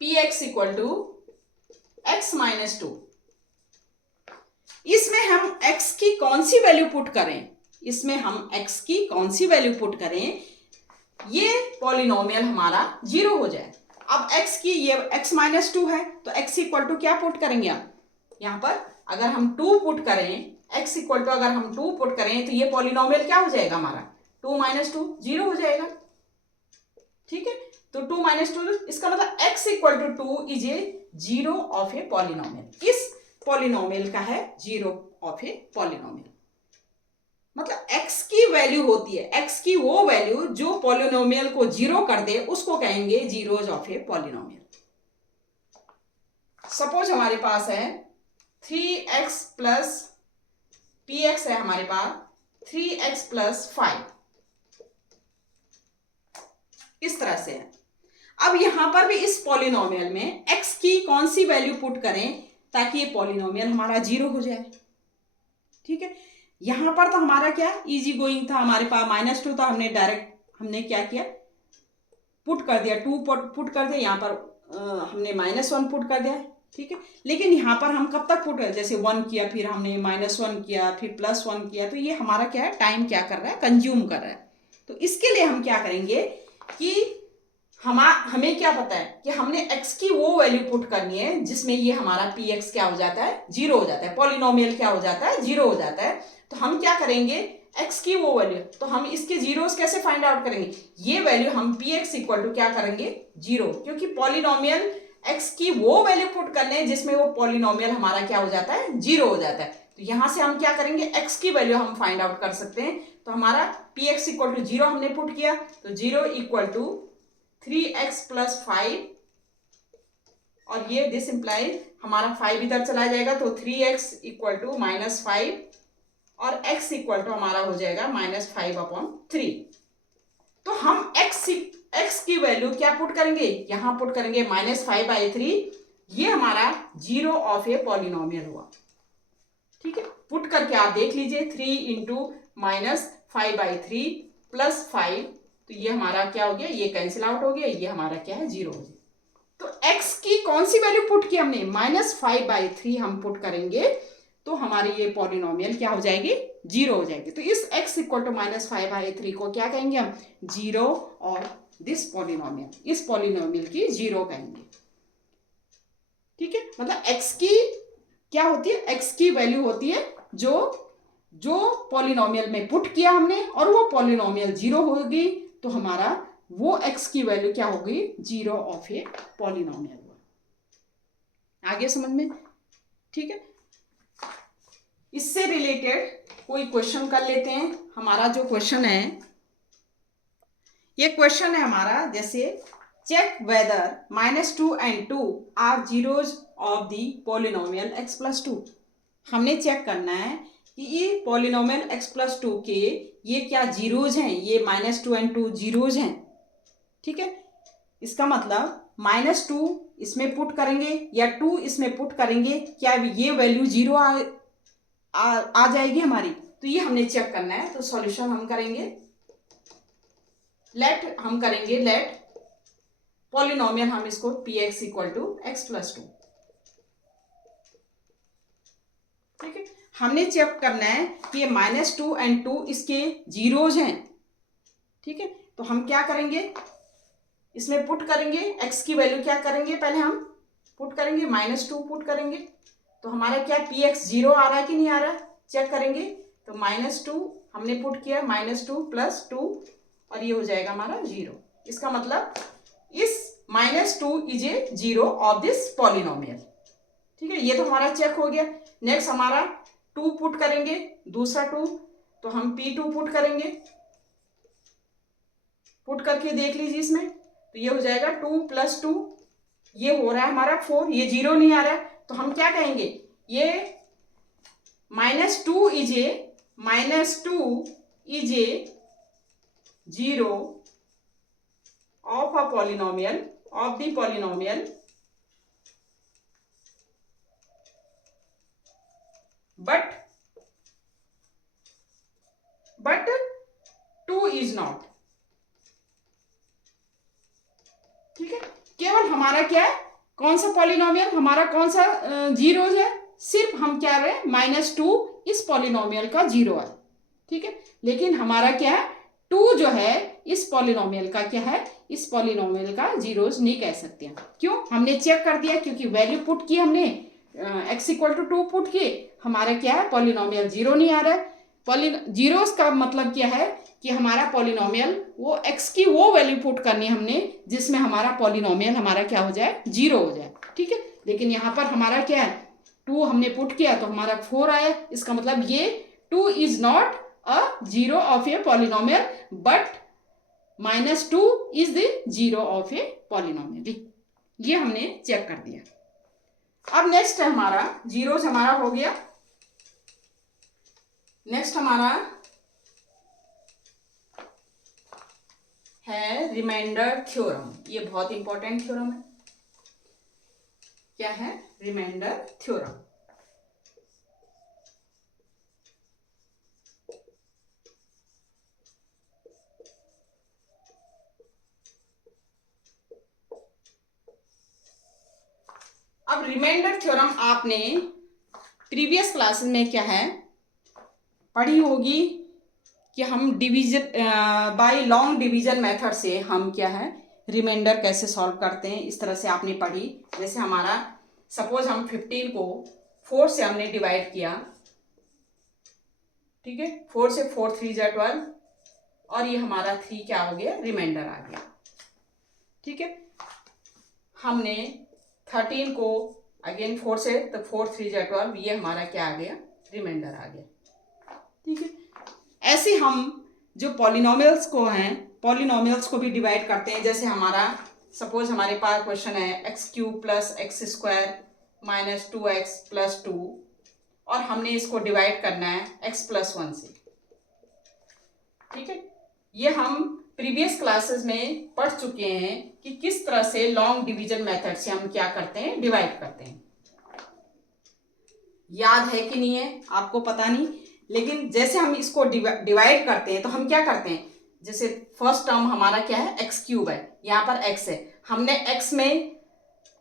px = x - 2, इसमें हम x की कौन सी वैल्यू पुट करें, इसमें हम x की कौन सी वैल्यू पुट करें ये पॉलिनोमियल हमारा जीरो हो जाए। अब x की ये x - 2 है, तो x = क्या पुट करेंगे आप यहाँ पर, अगर हम 2 पुट करें, x = अगर हम 2 पुट करें तो ये पॉलिनोमियल क्या हो जाएगा हमारा, 2 - 2 जीरो हो जाएगा। ठीक है, तो 2 - 2 इसका मतलब x = 2 is a zero of a polynomial. इस पॉलिनोमियल का है जीरो ऑफ ए पॉलिनोमियल। मतलब x की वैल्यू होती है, x की वो वैल्यू जो पॉलिनोमियल को जीरो कर दे उसको कहेंगे zeros of a polynomial. Suppose हमारे पास है 3x + px है हमारे पास 3x + 5, इस तरह से है। अब यहां पर भी इस पॉलिनोमियल में x की कौन सी वैल्यू पुट करें ताकि ये पॉलिनोमियल हमारा जीरो हो जाए। ठीक है, यहां पर तो हमारा क्या इजी गोइंग था, हमारे पास -2 था, हमने डायरेक्ट हमने क्या किया पुट कर दिया, 2 पुट कर दिया, यहाँ पर हमने -1 पुट कर दिया। ठीक है, लेकिन यहाँ पर हम कब तक पुट, जैसे 1 किया, फिर हमने -1 किया, फिर +1 किया, तो ये हमारा क्या है टाइम क्या कर रहा है, कंज्यूम कर रहा है। तो इसके लिए हम क्या करेंगे कि हमें क्या पता है कि हमने x की वो वैल्यू पुट करनी है जिसमें ये हमारा px क्या हो जाता है, जीरो हो जाता है, पॉलिनोमियल क्या हो जाता है, जीरो हो जाता है। तो हम क्या करेंगे x की वो वैल्यू, तो हम इसके जीरोस कैसे फाइंड आउट करेंगे, ये वैल्यू हम px = क्या करेंगे, जीरो, क्योंकि पॉलिनोमियल x की वो वैल्यू पुट करने जिसमें वो पॉलिनोमियल हमारा क्या हो जाता है, जीरो हो जाता है। तो यहां से हम क्या करेंगे x की वैल्यू हम फाइंड आउट कर सकते हैं। तो हमारा px = 0 हमने पुट किया, तो 0 = 3x + 5, और ये दिस इंप्लाइज हमारा 5 इधर चला जाएगा, तो 3x = -5 और x = हमारा हो जाएगा -5/3। तो हम x की वैल्यू क्या पुट करेंगे, यहां पुट करेंगे -5/3, ये हमारा जीरो ऑफ ए पॉलिनोमियल हुआ। ठीक है, पुट करके आप देख लीजिए 3 × -5/3 + 5, तो ये हमारा क्या हो गया, ये कैंसिल आउट हो गया, ये हमारा क्या है, जीरो हो गया। तो x की कौन सी वैल्यू पुट की हमने, -5/3 हम पुट करेंगे तो हमारी ये पॉलिनोमियल क्या हो जाएगी, जीरो हो जाएगी। तो इस x = -5/3 को क्या कहेंगे हम, जीरो, और दिस पॉलिनोमियल, इस पॉलिनोमियल की जीरो कहेंगे। ठीक है, मतलब x की क्या होती है, x की वैल्यू होती है जो पॉलिनोमियल में पुट किया हमने और वो पॉलिनोमियल जीरो होगी, तो हमारा वो x की वैल्यू क्या होगी, जीरो ऑफ ए पॉलिनोमियल हुआ। आगे समझ में? ठीक है, इससे रिलेटेड कोई क्वेश्चन कर लेते हैं। हमारा जो क्वेश्चन है, ये क्वेश्चन है हमारा, जैसे check whether -2 and 2 are zeros of the polynomial x + 2। हमने चेक करना है कि ये पॉलिनोमियल x + 2 के ये क्या जीरोज हैं, ये -2 and 2 जीरोज हैं। ठीक है, इसका मतलब -2 इसमें पुट करेंगे या 2 इसमें पुट करेंगे, क्या ये वैल्यू जीरो आ जाएगी हमारी, तो ये हमने चेक करना है। तो सॉल्यूशन हम करेंगे, लेट पॉलिनोमियल, हम इसको px = x + 2। ठीक है, हमने चेक करना है कि ये -2 एंड 2 इसके जीरोज हैं। ठीक है, तो हम क्या करेंगे, इसमें पुट करेंगे, x की वैल्यू क्या करेंगे, पहले हम पुट करेंगे, -2 पुट करेंगे, तो हमारा क्या px 0 आ रहा है कि नहीं आ रहा है, चेक करेंगे। तो -2 हमने पुट किया, -2 + 2 और ये हो जाएगा हमारा 0। इसका मतलब इस -2 is a 0 of this polynomial. ठीक है, ये तो हमारा चेक हो गया। नेक्स्ट हमारा 2 पुट करेंगे, दूसरा 2, तो हम p2 पुट करेंगे, पुट करके देख लीजिए इसमें, तो ये हो जाएगा 2 + 2, ये हो रहा है हमारा 4, ये 0 नहीं आ रहा है, तो हम क्या कहेंगे, ये -2 is a 0 of a polynomial, of the polynomial, but 2 is not. ठीक है, केवल हमारा क्या है, कौन सा पॉलिनोमियल, हमारा कौन सा जीरोज है, सिर्फ हम क्या रहे, -2 इस पॉलिनोमियल का 0 है। ठीक है, लेकिन हमारा क्या है, 2 जो है इस पॉलिनोमियल का क्या है, इस पॉलिनोमियल का जीरोज नहीं कह सकते हैं। क्यों, हमने चेक कर दिया, क्योंकि वैल्यू पुट की हमने, x = 2 पुट किए, हमारा क्या है, पॉलिनोमियल 0 नहीं आ रहा है। जीरोस का मतलब क्या है कि हमारा पॉलिनोमियल, वो x की वो वैल्यू पुट करनी है हमने जिसमें हमारा पॉलिनोमियल हमारा क्या हो जाए, 0 हो जाए। ठीक है, लेकिन यहाँ पर हमारा क्या है, 2 हमने पुट किया तो हमारा 4 आया। इसका मतलब ये 2 is not a 0 of a polynomial, but -2 is the 0 of a polynomial. ये हमने चेक कर दिया। अब नेक्स्ट है हमारा, जीरोस हमारा हो गया। नेक्स्ट हमारा है रिमाइंडर थ्योरम। ये बहुत इंपॉर्टेंट थ्योरम है। क्या है, रिमाइंडर थ्योरम। अब रिमाइंडर थ्योरम आपने प्रीवियस क्लासेस में क्या है पढ़ी होगी कि हम division bye long division method से हम क्या है, रिमाइंडर कैसे सॉल्व करते हैं, इस तरह से आपने पढ़ी। जैसे हमारा सपोज हम 15 को 4 से हमने डिवाइड किया। ठीक है, 4 से 4 3 = 12 और ये हमारा 3 क्या हो गया, रिमाइंडर आ गया। ठीक है, हमने 13 को अगेन 4 से, तो 4 3 = 12, ये हमारा क्या आ गया, रिमाइंडर आ गया। ठीक है, ऐसे हम जो पॉलिनोमियल्स को हैं, पॉलिनोमियल्स को भी डिवाइड करते हैं। जैसे हमारा सपोज हमारे पास क्वेश्चन है x³ + x² - 2x + 2 और हमने इसको डिवाइड करना है x + 1 से। ठीक है, ये हम प्रीवियस क्लासेस में पढ़ चुके हैं कि किस तरह से लॉन्ग डिवीजन मेथड से हम क्या करते हैं, डिवाइड करते हैं। याद है कि नहीं है आपको पता नहीं, लेकिन जैसे हम इसको डिवाइड करते हैं तो हम क्या करते हैं, जैसे फर्स्ट टर्म हमारा क्या है, x³ है, यहाँ पर x है, हमने x में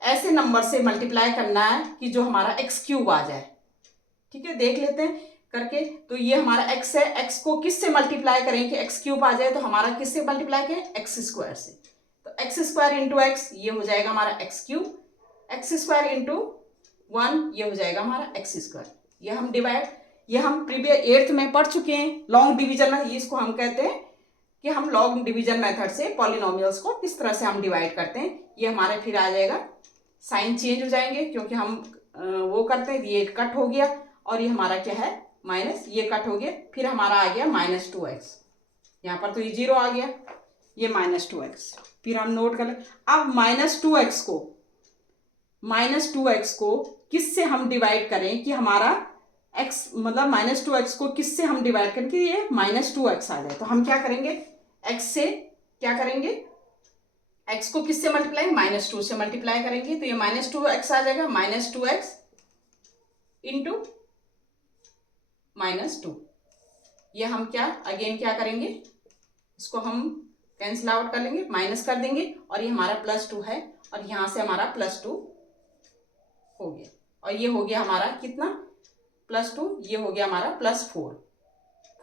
ऐसे नंबर से मल्टीप्लाई करना है कि जो हमारा x³ आ जाए। ठीक है, देख लेते हैं करके। तो ये हमारा x है, x को किस से मल्टीप्लाई करें कि x³ आ जाए, तो हमारा किससे मल्टीप्लाई करें, x² से। तो x² × x, ये हो जाएगा हमारा x³, x² × 1, ये हो जाएगा हमारा x²। ये हम डिवाइड, ये हम प्रीवियस 8th में पढ़ चुके हैं लॉन्ग डिवीजन में। इसको हम कहते हैं कि हम लॉन्ग डिवीजन मेथड से पॉलिनोमियल्स को किस तरह से हम डिवाइड करते हैं। ये हमारे फिर आ जाएगा, साइन चेंज हो जाएंगे क्योंकि हम वो करते हैं, ये कट हो गया और ये हमारा क्या है, माइनस, ये कट हो गया, फिर हमारा आ गया -2x। यहाँ पर तो ये 0 आ गया, ये -2x, फिर हम नोट कर लें। अब -2x को किससे हम डिवाइड करें कि हमारा x, मतलब -2x को किससे हम डिवाइड करें कि ये -2x आ जाए। तो हम क्या करेंगे, x से क्या करेंगे, x को किससे मल्टीप्लाई, -2 से मल्टीप्लाई करेंगे, तो ये -2x आ जाएगा, -2x × -2। ये हम क्या अगेन क्या करेंगे, इसको हम कैंसिल आउट कर लेंगे, माइनस कर देंगे और ये हमारा +2 है और यहाँ से हमारा +2 हो गया और ये हो गया हमारा कितना, +2, ये हो गया हमारा +4,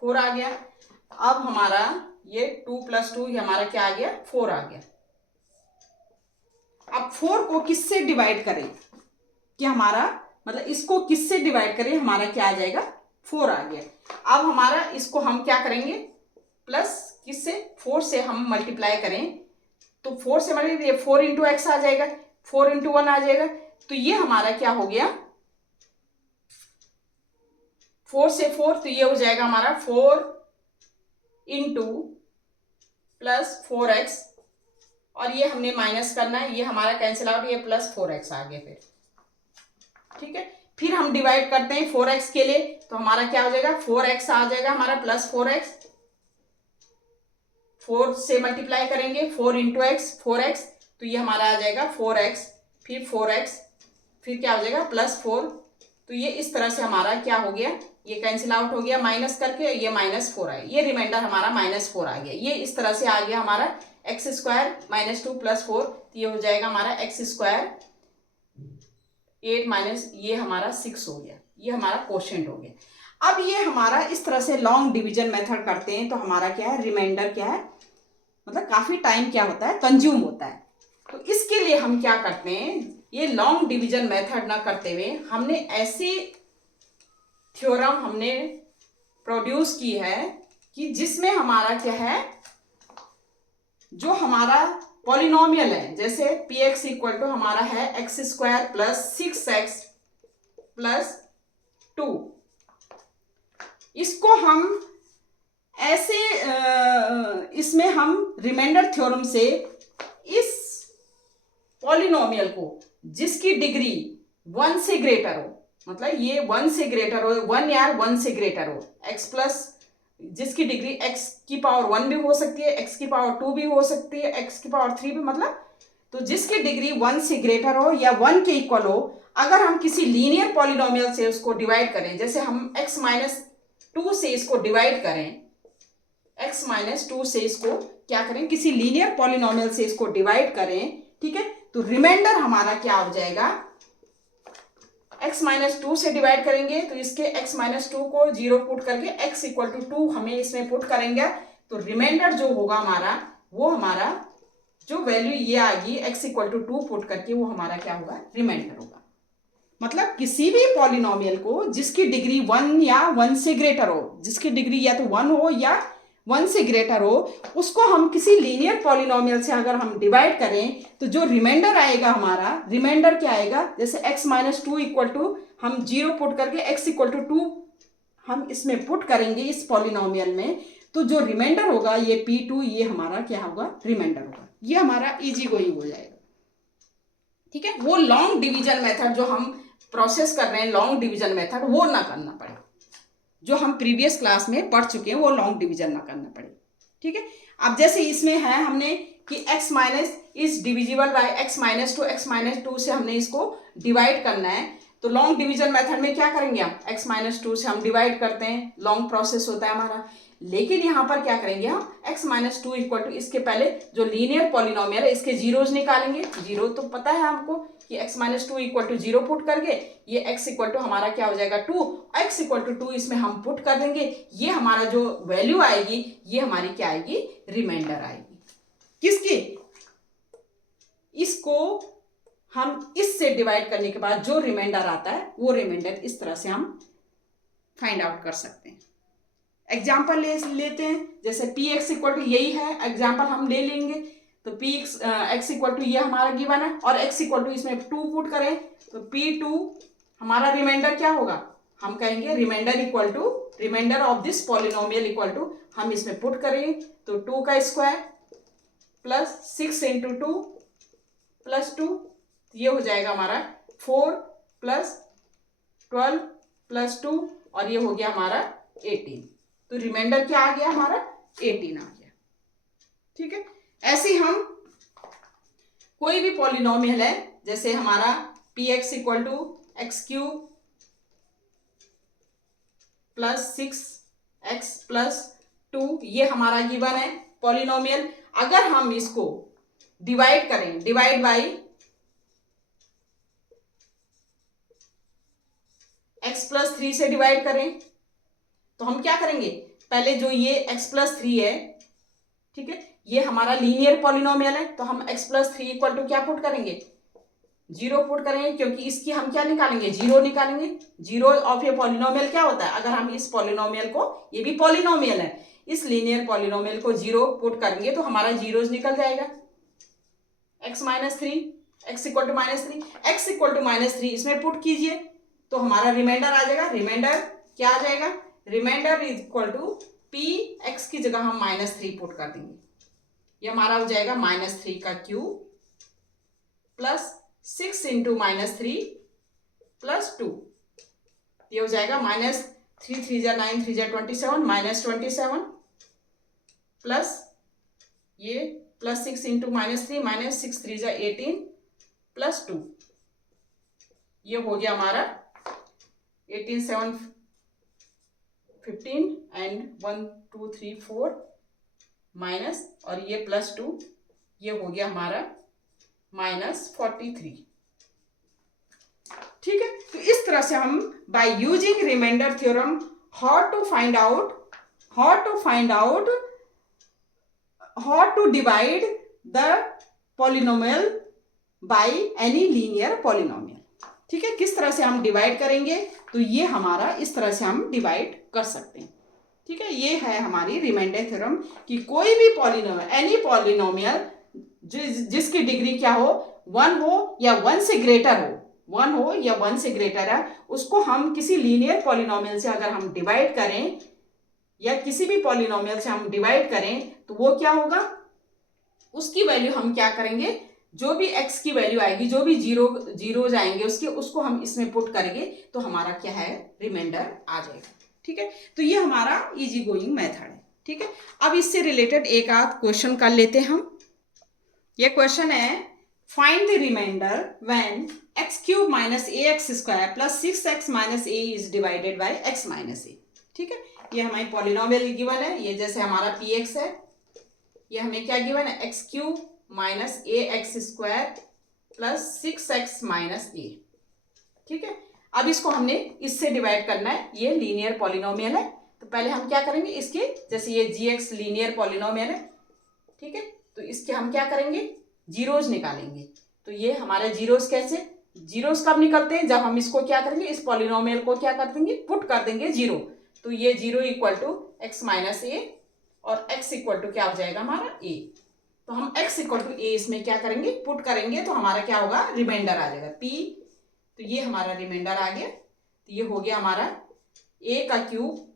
4 आ गया। अब हमारा ये 2 + 2 ये हमारा क्या आ गया, 4 आ गया। अब 4 को किससे डिवाइड करें कि हमारा मतलब इसको किससे डिवाइड करें, हमारा क्या आ जाएगा, 4 आ गया। अब हमारा इसको हम क्या करेंगे, प्लस किससे, 4 से हम मल्टीप्लाई करें तो 4 से मल्टीप्लाई 4 इंटू एक्स आ जाएगा, 4 इंटू 1 आ जाएगा। तो ये हमारा क्या हो गया, 4 से 4 तो ये हो जाएगा हमारा 4 इंटू +4x, और ये हमने माइनस करना है, ये हमारा कैंसिल आउट, ये +4x आ गया। फिर ठीक है, फिर हम डिवाइड करते हैं 4x के लिए, तो हमारा क्या हो जाएगा, 4x आ जाएगा हमारा +4x, 4 से मल्टीप्लाई करेंगे 4 इंटू एक्स 4x, तो ये हमारा आ जाएगा 4x, फिर 4x, फिर क्या हो जाएगा +4। तो ये इस तरह से हमारा क्या हो गया, ये कैंसिल आउट हो गया माइनस करके, ये -4 आया, ये रिमाइंडर हमारा -4 आ गया। ये इस तरह से आ गया हमारा x² -2 + 4, तो ये हो जाएगा हमारा x² 8 - ये हमारा 6 हो गया, ये हमारा क्वोशिएंट हो गया। अब ये हमारा इस तरह से लॉन्ग डिवीजन मेथड करते हैं तो हमारा क्या है, रिमाइंडर क्या है, मतलब काफी टाइम क्या होता है, कंज्यूम होता है। तो इसके लिए हम क्या करते हैं, ये लॉन्ग डिवीजन मेथड ना करते हुए हमने ऐसी थ्योरम हमने प्रोड्यूस की है कि जिसमें हमारा क्या है, जो हमारा पॉलिनोमियल है, जैसे px = हमारा है x² + 6x + 2, इसको हम ऐसे इसमें हम रिमाइंडर थ्योरम से इस पॉलिनोमियल को जिसकी डिग्री 1 से ग्रेटर हो, मतलब ये 1 से ग्रेटर हो, 1 या 1 से ग्रेटर हो, x प्लस जिसकी डिग्री x⁻1 भी हो सकती है, x⁻2 भी हो सकती है, x⁻3 भी, मतलब तो जिसकी डिग्री 1 से ग्रेटर हो या 1 के इक्वल हो, अगर हम किसी लीनियर पॉलिनोमियल से उसको डिवाइड करें, जैसे हम x-2 से इसको डिवाइड करें, x-2 से इसको क्या करें, किसी लीनियर पॉलिनोमियल से इसको डिवाइड करें, ठीक है, तो रिमाइंडर हमारा क्या हो जाएगा, x-2 से डिवाइड करेंगे तो इसके x-2 को 0 पुट करके x = 2 हमें इसमें पुट करेंगे, तो रिमाइंडर जो होगा हमारा, वो हमारा जो वैल्यू ये आएगी x = 2 पुट करके, वो हमारा क्या होगा, रिमाइंडर होगा। मतलब किसी भी पॉलिनोमियल को जिसकी डिग्री 1 या 1 से ग्रेटर हो, जिसकी डिग्री या तो 1 हो या 1 से ग्रेटर हो, उसको हम किसी लीनियर पॉलिनोमियल से अगर हम डिवाइड करें तो जो रिमाइंडर आएगा हमारा, रिमाइंडर क्या आएगा, जैसे x-2 = हम 0 पुट करके x = 2 हम इसमें पुट करेंगे इस पॉलिनोमियल में, तो जो रिमाइंडर होगा ये p2, ये हमारा क्या होगा, रिमाइंडर होगा। ये हमारा इजी गोइंग हो जाएगा, ठीक है। वो लॉन्ग डिवीजन मेथड जो हम प्रोसेस कर रहे हैं, लॉन्ग डिवीजन मेथड, वो ना करना पड़े, जो हम प्रीवियस क्लास में पढ़ चुके हैं, वो लॉन्ग डिवीजन ना करना पड़े, ठीक है। अब जैसे इसमें है हमने कि x- is divisible by x-2, x-2 से हमने इसको डिवाइड करना है, तो लॉन्ग डिवीजन मेथड में क्या करेंगे हम, x-2 से हम डिवाइड करते हैं, लॉन्ग प्रोसेस होता है हमारा। लेकिन यहाँ पर क्या करेंगे हम, x-2 = इसके पहले जो लीनियर पॉलिनोमियल है इसके जीरोज निकालेंगे, जीरो तो पता है हमको कि x-2 = 0 पुट करके ये x = हमारा क्या हो जाएगा 2, x = 2 इसमें हम पुट कर देंगे, ये हमारा जो वैल्यू आएगी ये हमारी क्या आएगी, रिमाइंडर आएगी। किसकी, इसको हम इससे डिवाइड करने के बाद जो रिमाइंडर आता है वो रिमाइंडर इस तरह से हम फाइंड आउट कर सकते हैं। एग्जाम्पल लेते हैं, जैसे px = यही है, एग्जाम्पल हम ले लेंगे, तो x = ये हमारा गिवन है, और x = इसमें 2 पुट करें तो p2 हमारा रिमाइंडर क्या होगा, हम कहेंगे रिमाइंडर ऑफ दिस पॉलिनोमियल = हम इसमें पुट करें तो 2 का स्क्वायर प्लस 6 × 2 + 2, ये हो जाएगा हमारा 4 + 12 + 2, और ये हो गया हमारा 18, तो रिमाइंडर क्या आ गया हमारा, 18 आ गया, ठीक है। ऐसे हम कोई भी पॉलिनोमियल है, जैसे हमारा px = x³ + 6x + 2, ये हमारा गिवन है पॉलिनोमियल। अगर हम इसको डिवाइड करें, डिवाइड बाई x+3 से डिवाइड करें तो हम क्या करेंगे, पहले जो ये x+3 है, ठीक है, ये हमारा लीनियर पॉलिनोमियल है, तो हम x+3 इक्वल टू क्या पुट करेंगे, 0 पुट करेंगे, क्योंकि इसकी हम क्या निकालेंगे, 0 निकालेंगे। 0 ऑफ ये पॉलिनोमियल क्या होता है, अगर हम इस पॉलिनोमियल को, ये भी पॉलिनोमियल है, इस लीनियर पॉलिनोमियल को 0 पुट करेंगे तो हमारा जीरोज निकल जाएगा। x-3, x equal to -3, x equal to -3 इसमें पुट कीजिए तो हमारा रिमाइंडर आ जाएगा। रिमाइंडर क्या आ जाएगा, remainder is equal to p, x की जगह हम -3 पुट कर देंगे, ये हमारा हो जाएगा -3 का क्यूब प्लस 6 इंटू -3 प्लस 2, ये हो जाएगा -3 3 जा 9 3 जा 27 -27 प्लस ये प्लस 6 इंटू -3 -6 3 जा 18 प्लस 2, ये हो गया हमारा 18 7 15 एंड 1 2 3 4 माइनस, और ये प्लस 2, ये हो गया हमारा -43। ठीक है, तो इस तरह से हम by using remainder theorem how to divide the polynomial by any linear polynomial. ठीक है, किस तरह से हम डिवाइड करेंगे, तो ये हमारा इस तरह से हम डिवाइड कर सकते हैं। ठीक है, ये है हमारी रिमाइंडर थ्योरम कि कोई भी पॉलिनोमियल, एनी पॉलिनोमियल जिसकी डिग्री क्या हो, 1 हो या 1 से ग्रेटर हो, 1 हो या 1 से ग्रेटर है, उसको हम किसी लीनियर पॉलिनोमियल से अगर हम डिवाइड करें या किसी भी पॉलिनोमियल से हम डिवाइड करें तो वो क्या होगा, उसकी वैल्यू हम क्या करेंगे, जो भी x की वैल्यू आएगी, जो भी जीरो जाएंगे उसको हम इसमें पुट करेंगे तो हमारा क्या है, रिमाइंडर आ जाएगा। ठीक है, तो ये हमारा इजी गोइंग मेथड है। ठीक है, अब इससे रिलेटेड एक आध क्वेश्चन कर लेते हैं हम। ये क्वेश्चन है, find the remainder when x³ minus ax square plus 6x minus a is divided by x minus a। ठीक है, ये हमारी पॉलिनोमियल गिवन है, ये जैसे हमारा px है, ये हमें क्या गिवन है, x³ minus ax square plus 6x minus a। ठीक है, अब इसको हमने इससे डिवाइड करना है, ये लीनियर पॉलिनोमियल है, तो पहले हम क्या करेंगे, इसके जैसे ये gx लीनियर पॉलिनोमियल है, ठीक है, तो इसके हम क्या करेंगे, जीरोज निकालेंगे। तो ये हमारे जीरोज कैसे, जीरोज कब निकलते हैं, जब हम इसको क्या करेंगे, इस पॉलिनोमियल को क्या कर देंगे, पुट कर देंगे 0, तो ये 0 equal to x minus a और x इक्वल टू क्या हो जाएगा हमारा a, तो हम x इक्वल टू a इसमें क्या करेंगे, पुट करेंगे, तो हमारा क्या होगा, रिमाइंडर आ जाएगा p, तो ये हमारा रिमाइंडर आ गया, तो ये हो गया हमारा a का cube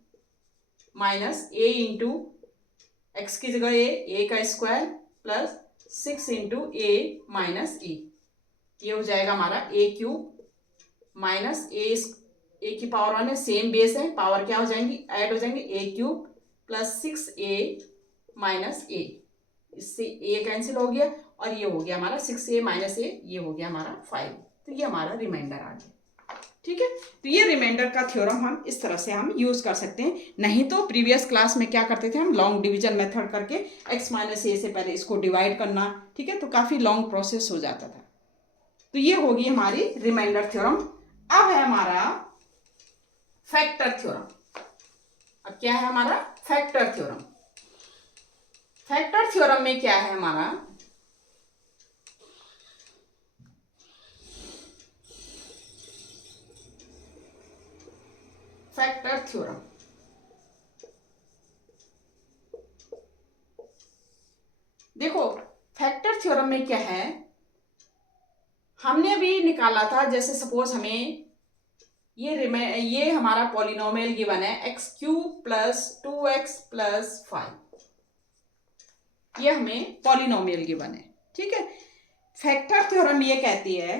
minus a into x की जगह a का square plus 6 into a minus a, ये हो जाएगा हमारा a³ माइनस a की पावर 1 है, सेम बेस है, पावर क्या हो जाएंगी, ऐड हो जाएंगे, a³ plus 6a minus a, इससे a कैंसिल हो गया और ये हो गया हमारा 6a माइनस a, ये हो गया हमारा 5, तो ये हमारा रिमाइंडर आ गया। ठीक है, तो ये रिमाइंडर का थ्योरम हम इस तरह से हम यूज कर सकते हैं। नहीं तो प्रीवियस क्लास में क्या करते थे हम, लॉन्ग डिवीजन मेथड करके x माइनस a से पहले इसको डिवाइड करना, ठीक है, तो काफी लॉन्ग प्रोसेस हो जाता था। तो ये होगी हमारी रिमाइंडर थ्योरम। अब है हमारा फैक्टर थ्योरम। अब क्या है हमारा फैक्टर थ्योरम। फैक्टर थ्योरम में क्या है हमारा, फैक्टर थ्योरम, देखो फैक्टर थ्योरम में क्या है, हमने अभी निकाला था, जैसे सपोज हमें ये हमारा पॉलिनोमियल गिवन है x³ प्लस 2x प्लस 5, ये हमें पॉलिनोमियल गिवन है। ठीक है, फैक्टर थ्योरम ये कहती है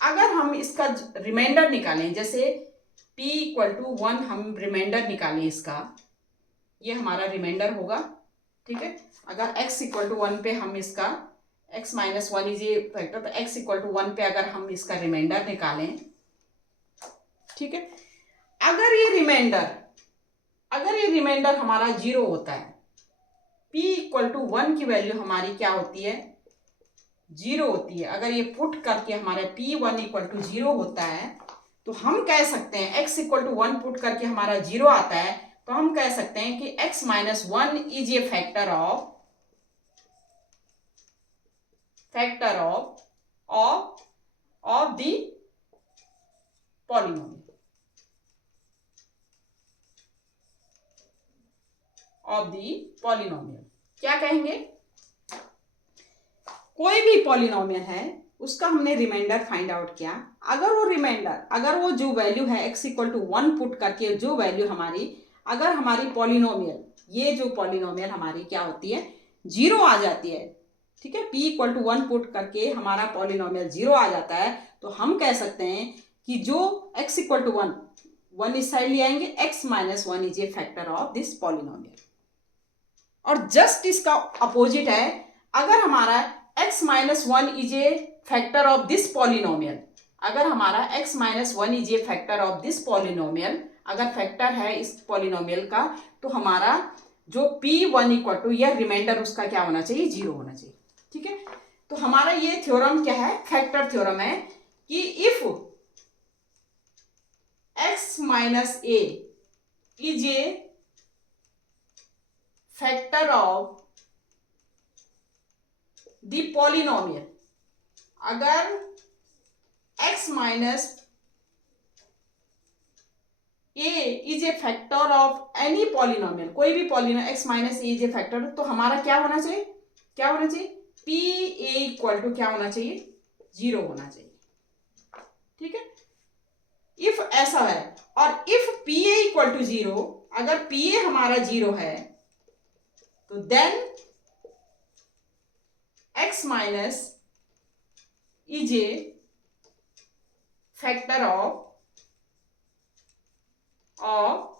अगर हम इसका रिमाइंडर निकालें, जैसे p इक्वल टू 1 हम रिमाइंडर निकालें इसका, ये हमारा रिमाइंडर होगा। ठीक है, अगर x इक्वल टू 1 पे हम इसका x माइनस 1 इज ये फैक्टर, तो x इक्वल टू 1 पे अगर हम इसका रिमाइंडर निकालें, ठीक है, अगर ये रिमाइंडर हमारा 0 होता है, p इक्वल टू 1 की वैल्यू हमारी क्या होती है, 0 होती है, अगर ये पुट करके हमारे p1 इक्वल टू 0 होता है, तो हम कह सकते हैं x इक्वल टू 1 पुट करके हमारा 0 आता है, तो हम कह सकते हैं कि x minus 1 is a factor of the polynomial क्या कहेंगे, कोई भी पॉलिनोमियल है उसका हमने रिमाइंडर फाइंड आउट किया, अगर वो जो वैल्यू है x इक्वल टू 1 पुट करके जो वैल्यू हमारी, अगर हमारी पॉलिनोमियल, ये जो पॉलिनोमियल हमारी क्या होती है, 0 आ जाती है, ठीक है, p इक्वल टू 1 पुट करके हमारा पॉलिनोमियल 0 आ जाता है, तो हम कह सकते हैं कि जो x इक्वल टू 1 इस साइड ले आएंगे, x minus 1 is a factor of this polynomial. और जस्ट इसका अपोजिट है, अगर हमारा x minus 1 is a factor of this polynomial, अगर हमारा x minus 1 is a factor of this polynomial, अगर फैक्टर है इस पॉलिनोमियल का, तो हमारा जो p1 इक्वल टू, यह रिमाइंडर उसका क्या होना चाहिए, 0 होना चाहिए, ठीक है। तो हमारा ये थ्योरम क्या है, फैक्टर थ्योरम है कि if x minus a is a factor of the polynomial, अगर x minus a is a factor of any polynomial, कोई भी polynomial x minus a is a factor, तो हमारा क्या होना चाहिए, p a इक्वल टू क्या होना चाहिए, 0 होना चाहिए, ठीक है। इफ ऐसा है, और if p a equal to 0, अगर p a हमारा 0 है, तो then x minus is a factor of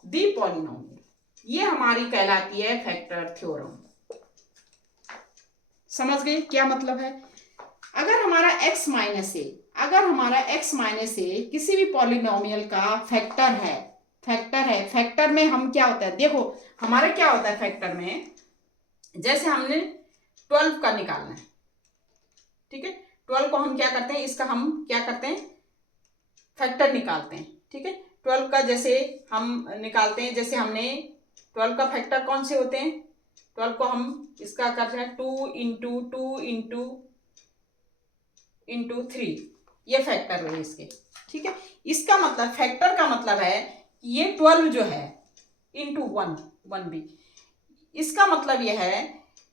the polynomial, ये हमारी कहलाती है फैक्टर थ्योरम। समझ गए क्या मतलब है, अगर हमारा x माइनस ए किसी भी पॉलिनोमियल का फैक्टर है, फैक्टर में हम क्या होता है, देखो हमारा क्या होता है फैक्टर में, जैसे हमने 12 का निकालना है, ठीक है, 12 को हम क्या करते हैं, इसका हम क्या करते हैं, फैक्टर निकालते हैं, ठीक है। 12 का जैसे हम निकालते हैं, जैसे हमने 12 का फैक्टर कौन से होते हैं, 12 को हम इसका करते हैं 2 इंटू 3, ये फैक्टर है इसके, ठीक है। इसका मतलब फैक्टर का मतलब है कि ये 12 जो है इंटू 1 भी, इसका मतलब यह है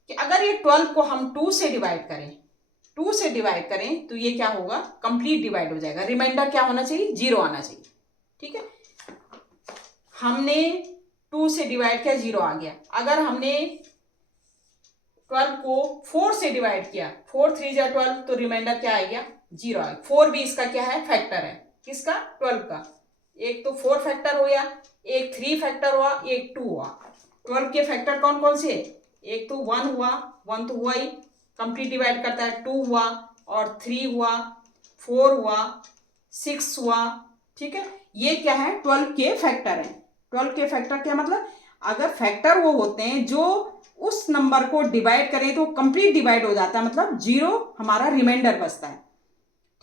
कि अगर ये 12 को हम 2 से डिवाइड करें तो ये क्या होगा, कंप्लीट डिवाइड हो जाएगा, रिमाइंडर क्या होना चाहिए, 0 आना चाहिए, ठीक है। हमने 2 से डिवाइड किया, 0 आ गया। अगर हमने 12 को 4 से डिवाइड किया, 4 3 जा 12, तो रिमाइंडर क्या आएगा, 0 आएगा। 4 भी इसका क्या है, फैक्टर है, किसका, 12 का। एक तो 4 फैक्टर हो गया, एक 3 फैक्टर हुआ, एक 2 हुआ। 12 के फैक्टर कौन कौन से, एक तो 1 हुआ, 1 तो हुआ ही, कंप्लीट डिवाइड करता है, 2 हुआ और 3 हुआ, 4 हुआ, 6 हुआ, ठीक है। ये क्या है, 12 के फैक्टर हैं। 12 के फैक्टर क्या मतलब, अगर फैक्टर वो होते हैं जो उस नंबर को डिवाइड करें तो कंप्लीट डिवाइड हो जाता है, मतलब 0 हमारा रिमाइंडर बचता है,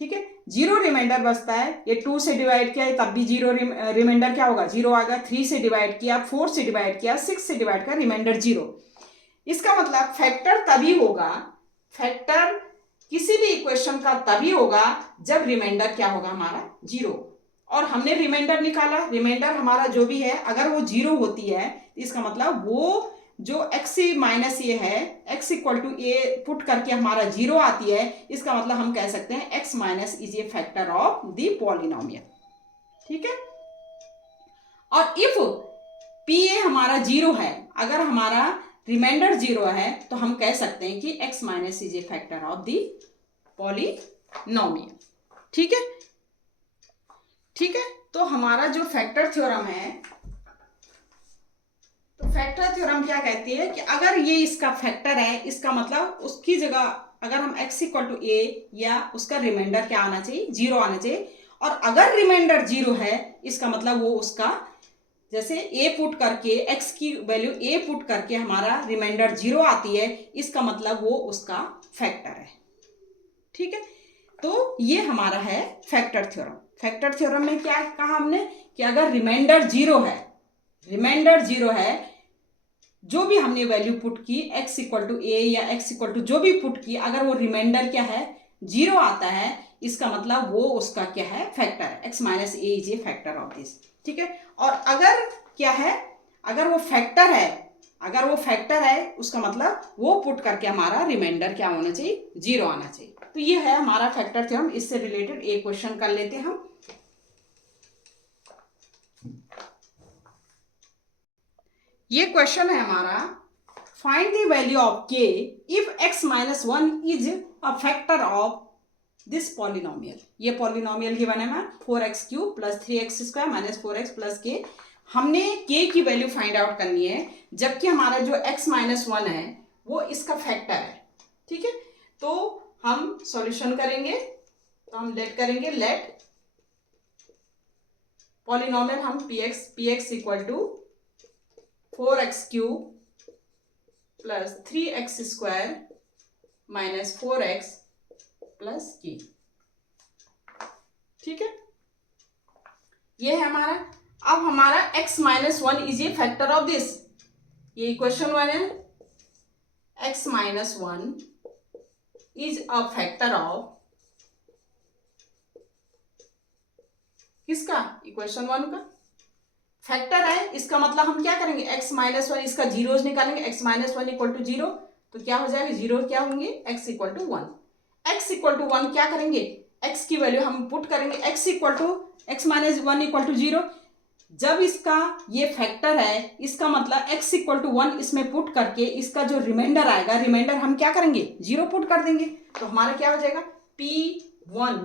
ठीक है, 0 रिमाइंडर बचता है। ये 2 से डिवाइड किया तब भी 0 रिमाइंडर क्या होगा, 0 आ गया। 3 से डिवाइड किया, 4 से डिवाइड किया, 6 से डिवाइड किया, रिमाइंडर 0। इसका मतलब फैक्टर तभी होगा, फैक्टर किसी भी इक्वेशन का तभी होगा जब रिमाइंडर क्या होगा, हमारा 0। और हमने रिमाइंडर निकाला, रिमाइंडर हमारा जो भी है अगर वो 0 होती है, इसका मतलब वो जो x माइनस ए है, x equal to a put करके हमारा 0 आती है, इसका मतलब हम कह सकते हैं x minus is a factor of the polynomial, ठीक है। और इफ पी ए हमारा 0 है, अगर हमारा रिमाइंडर 0 है, तो हम कह सकते हैं कि x minus is a factor of the polynomial, ठीक है, ठीक है। तो हमारा जो फैक्टर थ्योरम है, तो फैक्टर थ्योरम क्या कहती है कि अगर ये इसका फैक्टर है, इसका मतलब उसकी जगह अगर हम x इक्वल टू ए, या उसका रिमाइंडर क्या आना चाहिए, 0 आना चाहिए। और अगर रिमाइंडर 0 है, इसका मतलब वो उसका जैसे a पुट करके x की वैल्यू a पुट करके हमारा रिमाइंडर 0 आती है, इसका मतलब वो उसका फैक्टर है, ठीक है। तो ये हमारा है फैक्टर थ्योरम। फैक्टर थ्योरम में क्या कहा हमने कि अगर रिमाइंडर जीरो है, जो भी हमने वैल्यू पुट की x इक्वल टू ए या x इक्वल टू जो भी पुट की, अगर वो रिमाइंडर क्या है जीरो आता है, इसका मतलब वो उसका क्या है फैक्टर है, x minus A is a factor of this. ठीक है, और अगर क्या है, अगर वो फैक्टर है उसका मतलब वो पुट करके हमारा रिमाइंडर क्या होना चाहिए, जीरो आना चाहिए। तो ये है हमारा फैक्टर थ्योरम। इससे रिलेटेड एक क्वेश्चन कर लेते हैं हम। ये क्वेश्चन है हमारा, find the value of k if x minus one is a factor of this polynomial. ये पॉलिनोमियल गिवन है मैं 4x cube plus 3x square minus 4x plus k। हमने k की वैल्यू फाइंड आउट करनी है, जबकि हमारा जो x माइनस वन है वो इसका फैक्टर है। ठीक है, तो हम सॉल्यूशन करेंगे, तो हम लेट पॉलिनोमियल हम px equal to 4x cube plus 3x square minus 4x plus k। ठीक है, ये है हमारा। अब हमारा x minus one is a factor of this, ये इक्वेशन वन है, x minus one is a factor of किसका, इक्वेशन वन का फैक्टर है। इसका मतलब हम क्या करेंगे, x माइनस वन, इसका जीरोज निकालेंगे, x minus one equal to zero, तो क्या हो जाएगा, जीरो क्या होंगे, x equal to one. x equal to one क्या करेंगे, x की वैल्यू हम पुट करेंगे, x equal to x minus one equal to zero. जब इसका ये फैक्टर है, इसका मतलब x इक्वल टू वन इसमें पुट करके इसका जो रिमाइंडर आएगा, रिमाइंडर हम क्या करेंगे, जीरो पुट कर देंगे। तो हमारा क्या हो जाएगा, p1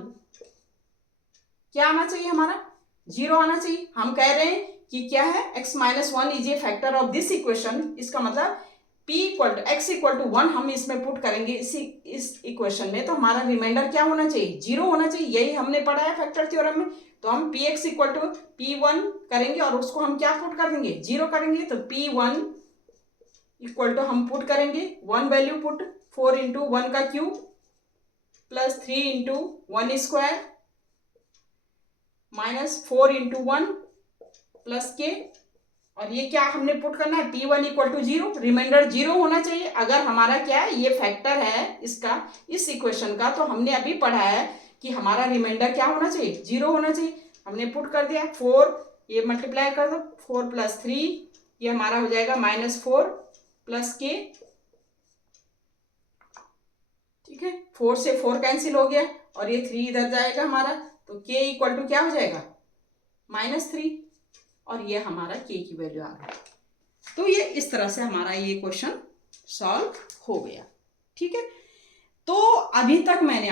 क्या आना चाहिए, हमारा जीरो आना चाहिए। हम कह रहे हैं कि क्या है, x minus one is a factor of this equation, इसका मतलब p equal to x equal to one हम इसमें पुट करेंगे इस इक्वेशन में, तो हमारा रिमाइंडर क्या होना चाहिए, जीरो होना चाहिए। यही हमने पढ़ा है फैक्टर थ्योरम में। तो हम px इक्वल टू p1 करेंगे और उसको हम क्या पुट कर देंगे, जीरो करेंगे। तो p1 इक्वल टू हम पुट करेंगे one value put, 4 into one का cube plus 3 into one square minus 4 into one plus K, और ये क्या हमने पुट करना है, p1 equal to zero, remainder zero होना चाहिए। अगर हमारा क्या है, ये फैक्टर है इसका, इस इक्वेशन का, तो हमने अभी पढ़ा है कि हमारा रिमाइंडर क्या होना चाहिए, जीरो होना चाहिए। हमने पुट कर दिया 4, ये मल्टीप्लाई कर दो, 4 प्लस 3, ये हमारा हो जाएगा माइनस 4 प्लस के। ठीक है, 4 से 4 कैंसिल हो गया और ये 3 इधर जाएगा हमारा, तो k इक्वल टू क्या हो जाएगा, माइनस 3, और ये हमारा k की वैल्यू आ गई। तो ये इस तरह से हमारा ये क्वेश्चन सॉल्व हो गया। ठीक है, तो अभी तक मैंने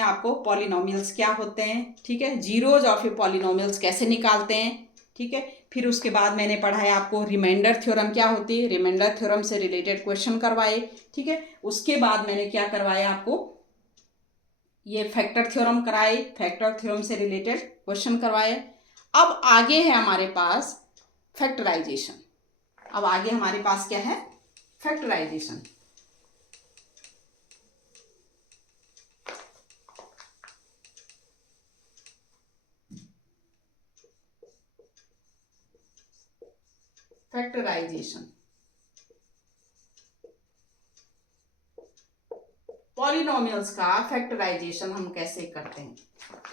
आपको पॉलिनोमियल्स क्या होते हैं, ठीक है, जीरोज और फिर पॉलिनोमियल्स कैसे निकालते हैं, ठीक है, फिर उसके बाद मैंने पढ़ाया आपको रिमाइंडर थ्योरम क्या होती है, रिमाइंडर थ्योरम से रिलेटेड क्वेश्चन करवाए। ठीक है, उसके बाद मैंने क्या करवाया आपको, ये फैक्टर थ्योरम कराए, फैक्टर थ्योरम से रिलेटेड क्वेश्चन करवाए। अब आगे है हमारे पास फैक्टराइजेशन। अब आगे हमारे पास क्या है, फैक्टराइजेशन। फैक्टराइजेशन, पॉलिनोमियल्स का फैक्टराइजेशन हम कैसे करते हैं।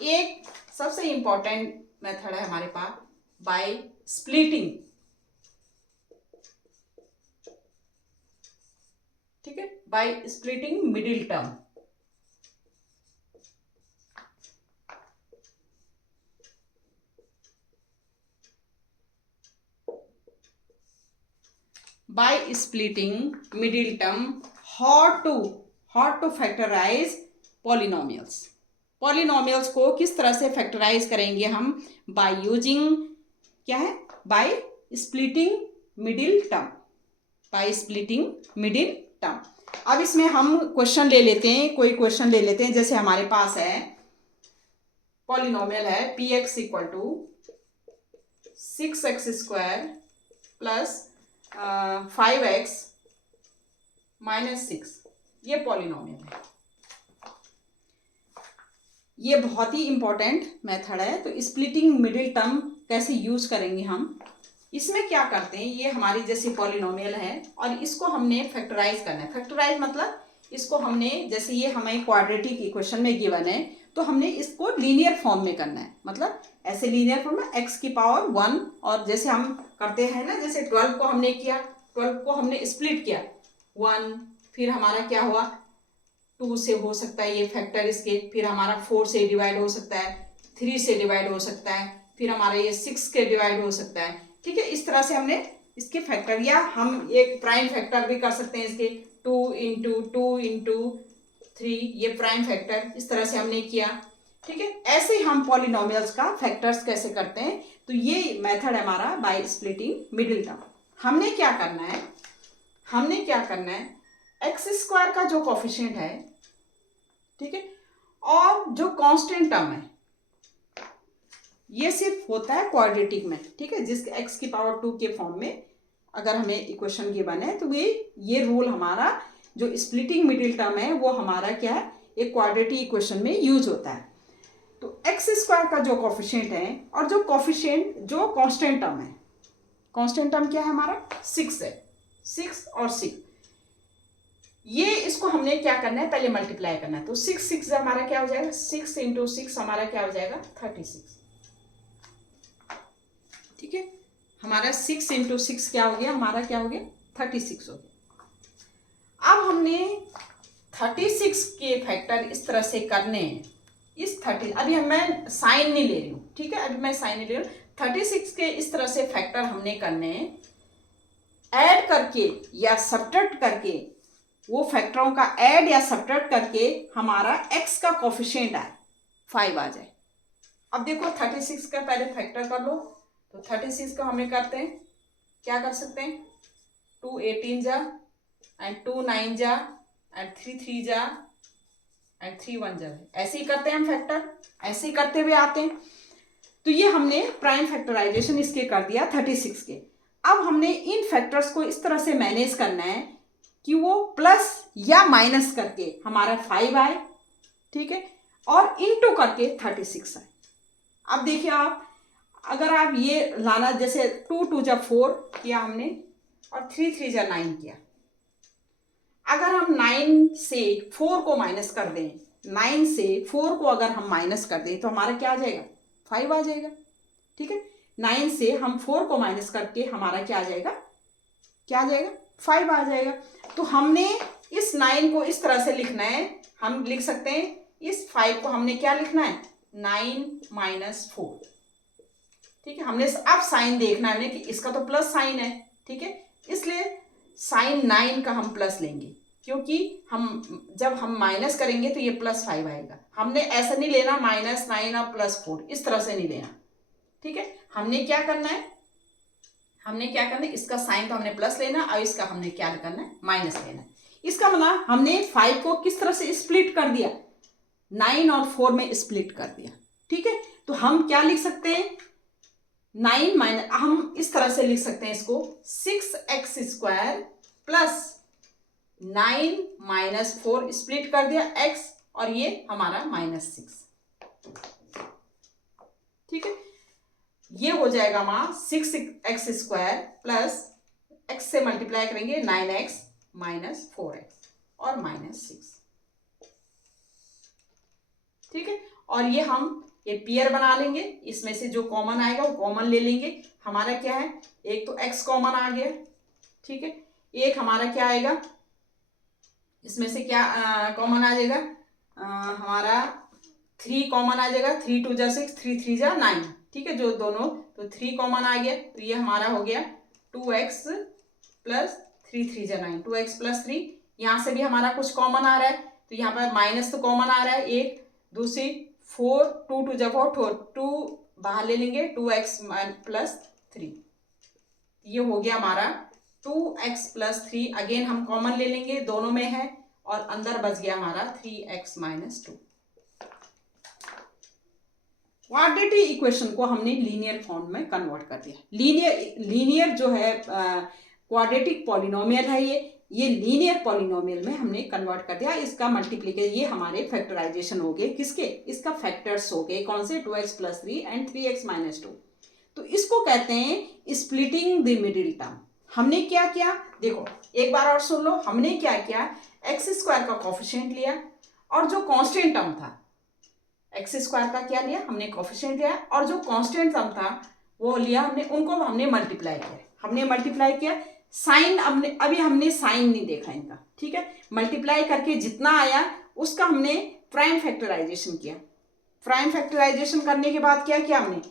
एक सबसे इंपॉर्टेंट मेथड है हमारे पास, बाय स्प्लिटिंग। ठीक है, by splitting middle term. By splitting middle term, how to factorize polynomials। Polynomials को किस तरह से फैक्टराइज करेंगे हम, बाय यूजिंग क्या है, by splitting middle term, by splitting middle term. अब इसमें हम क्वेश्चन ले लेते हैं, कोई क्वेश्चन ले लेते हैं, जैसे हमारे पास है पॉलिनोमियल है px equal to 6x square plus 5x minus 6, ये पॉलिनोमियल है। ये बहुत ही इम्पोर्टेंट मेथड है। तो स्प्लिटिंग मिडिल टर्म कैसे यूज करेंगे हम, इसमें क्या करते हैं, ये हमारी जैसे पॉलिनोमियल है और इसको हमने फैक्टराइज करना है। फैक्टराइज मतलब इसको हमने, जैसे ये हमें क्वाड्रेटिक इक्वेशन में गिवन है तो हमने इसको लीनियर फॉर्म में करना है। मतलब ऐसे लीनियर फॉर्म में x की पावर 1, और जैसे हम करते हैं ना, जैसे 12 को हमने किया, 12 को हमने स्प्लिट किया 1, फिर हमारा क्या हुआ 2 से हो सकता है ये फैक्टर इसके, फिर हमारा 4 से डिवाइड हो सकता है, 3 से डिवाइड हो सकता है, फिर हमारा ये 6 के डिवाइड हो सकता है। ठीक है, इस तरह से हमने इसके फैक्टर, या हम एक प्राइम फैक्टर भी कर सकते हैं इसके, 2 × 2 × 3, ये प्राइम फैक्टर, इस तरह से हमने किया। ठीक है, ऐसे ही हम पॉलिनोमियल्स का फैक्टर्स कैसे करते हैं, तो ये मेथड है हमारा बाय स्प्लिटिंग मिडिल टर्म। हमने क्या करना है, एक्स स्क्वायर का जो कोफिशिएंट है, ठीक है, और जो कांस्टेंट टर्म है, ये सिर्फ होता है क्वाड्रेटिक में। ठीक है, जिसके x की पावर 2 के फॉर्म में अगर हमें इक्वेशन गिवन है तो ये रूल हमारा जो स्प्लिटिंग मिडिल टर्म है वो हमारा क्या है, एक क्वाड्रेटिक इक्वेशन में यूज होता है। तो एक्स स्क्वायर का जो कोफिशिएंट है और जो कोफिशिएंट जो कांस्टेंट टर्म है, कांस्टेंट टर्म क्या है हमारा 6 है, 6 और 6, ये इसको हमने क्या करना है, पहले मल्टीप्लाई करना है। तो 6 हमारा क्या हो जाएगा, 6 × 6 हमारा क्या हो जाएगा 36। ठीक है, हमारा 6 × 6 क्या हो गया, हमारा क्या हो गया 36 हो गया। अब हमने 36 के फैक्टर इस तरह से करने हैं, इस 30, अभी मैं साइन नहीं ले रही हूँ। ठीक है, अभी मैं साइन नहीं ले रही हूँ, 36 के इस तरह से फैक्टर हमने करने हैं, ऐड करके या सब्ट्रैक्ट करके, वो फैक्टरों का ऐड या सब्ट्रैक्ट करके हमारा x का कोफिशिएंट आए 5 आ जाए। अब देखो 36 का पहले फैक्टर कर लो, तो 36 का हमें करते हैं, क्या कर सकते हैं, 2 18 जा एंड 2 9 जा एंड 3 3 जा एंड 3 1 जा, ऐसे ही करते हैं हम फैक्टर, ऐसे ही करते हुए आते हैं। तो ये हमने प्राइम फैक्टराइजेशन इसके कर दिया 36 के। अब हमने इन फैक्टर्स को इस तरह से मैनेज करना है कि वो प्लस या माइनस करके हमारा 5 आए, ठीक है, और इनटू करके 36 आए। अब देखिए आप, अगर आप ये लाना, जैसे 2 2 जा 4 किया हमने और 3 3 जा 9 किया, अगर हम 9 से 4 को माइनस कर दें, 9 से 4 को अगर हम माइनस कर दें तो हमारा क्या आ जाएगा 5 आ जाएगा। ठीक है, 9 से हम 4 को माइनस करके हमारा क्या आ जाएगा, क्या आ जाएगा 5 आ जाएगा। तो हमने इस 9 को इस तरह से लिखना है, हम लिख सकते हैं इस 5 को हमने क्या लिखना है 9 - 4। ठीक है, हमने अब साइन देखना है कि इसका तो प्लस साइन है। ठीक है, इसलिए साइन 9 का हम प्लस लेंगे, क्योंकि हम जब हम माइनस करेंगे तो ये +5 आएगा। हमने ऐसा नहीं लेना -9 और +4, इस तरह से नहीं लेना। ठीक है, हमने क्या करना है, इसका साइन तो हमने प्लस लेना और इसका हमने क्या करना है माइनस लेना है। इसका मतलब हमने 5 को किस तरह से स्प्लिट कर दिया, 9 और 4 में स्प्लिट कर दिया। ठीक है, तो हम क्या लिख सकते हैं, 9 माइनस, हम इस तरह से लिख सकते हैं इसको 6x² प्लस 9 - 4 स्प्लिट कर दिया x, और ये हमारा -6। ठीक है, ये हो जाएगा हमारा 6x² प्लस x से मल्टीप्लाई करेंगे 9x - 4x और -6। ठीक है, और ये हम ये पेयर बना लेंगे, इसमें से जो कॉमन आएगा वो कॉमन ले लेंगे। हमारा क्या है, एक तो x कॉमन आ गया, ठीक है, एक हमारा क्या आएगा, इसमें से क्या कॉमन आ जाएगा, हमारा 3 कॉमन आ जाएगा, 3 2 जा 6, 3 3 जा 9। ठीक है, जो दोनों, तो 3 कॉमन आ गया, तो ये हमारा हो गया 2x प्लस 3 3 जा 9, 2x + 3। यहाँ से भी हमारा कुछ कॉमन आ रहा है, तो यहाँ पर माइनस तो कॉमन आ रहा है एक, दूसरी 4 2 2 जा 4, 2 बाहर ले लेंगे, 2x + 3, ये हो गया हमारा 2x + 3। अगेन हम कॉमन ले लेंगे, दोनों में है, और अंदर बच गया हमारा 3x - 2। क्वाड्रेटिक इक्वेशन को हमने लीनियर फॉर्म में कन्वर्ट कर दिया। लीनियर जो है क्वाड्रेटिक पॉलिनोमियल है, ये लीनियर पॉलिनोमियल में हमने कन्वर्ट कर दिया, इसका मल्टीप्लीकेशन, ये हमारे फैक्टराइजेशन हो गए, किसके, इसका फैक्टर्स हो गए, कौन से, 2x + 3 एंड 3x - 2। तो इसको कहते हैं स्प्लिटिंग द मिडिल टर्म। हमने क्या किया, देखो एक बार और सुन लो, हमने क्या किया, x² का कोफिशिएंट लिया और जो कांस्टेंट टर्म था, x² का क्या लिया हमने, कोफिशिएंट लिया, और जो कांस्टेंट टर्म था वो लिया हमने, उनको हमने मल्टीप्लाई किया, साइन अभी हमने साइन नहीं देखा इनका, ठीक है। मल्टीप्लाई करके जितना आया उसका हमने प्राइम फैक्टराइजेशन किया। प्राइम फैक्टराइजेशन करने के बाद क्या किया हमने,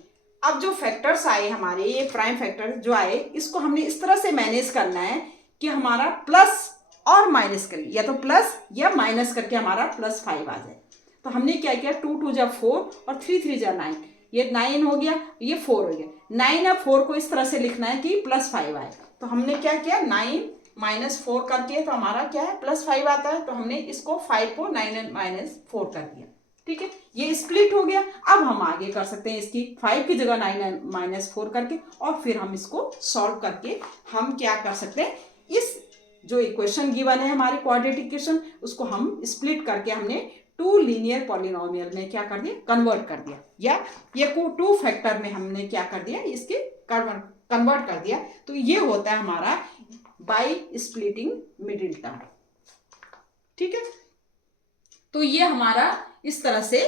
अब जो फैक्टर्स आए हमारे, ये प्राइम फैक्टर जो आए, इसको हमने इस तरह से मैनेज करना है कि हमारा प्लस और माइनस करिए, या तो प्लस या माइनस करके हमारा +5 आ जाए। तो हमने क्या किया, 2 2 जा 4 और 3 3 जा 9, ये 9 हो गया, ये 4 हो गया। 9 और 4 को इस तरह से लिखना है कि +5 आए। तो हमने क्या किया, 9 - 4 करके, तो हमारा क्या है, +5 आता है। तो हमने इसको 5 को 9 - 4 कर दिया, ठीक है। ये स्प्लिट हो गया। अब हम आगे कर सकते हैं इसकी 5 की जगह 9 - 4 करके, और फिर हम इसको सॉल्व करके हम क्या कर सकते हैं, इस जो इक्वेशन गिवन है हमारी क्वाड्रेटिक इक्वेशन, उसको हम स्प्लिट करके हमने 2 लीनियर पॉलिनोमियल में क्या कर दिया, कन्वर्ट कर दिया, या ये को 2 फैक्टर में हमने क्या कर दिया, इसके कन्वर्ट कर दिया। तो ये होता है हमारा बाय स्प्लिटिंग मिडिल टर्म, ठीक है। तो ये हमारा इस तरह से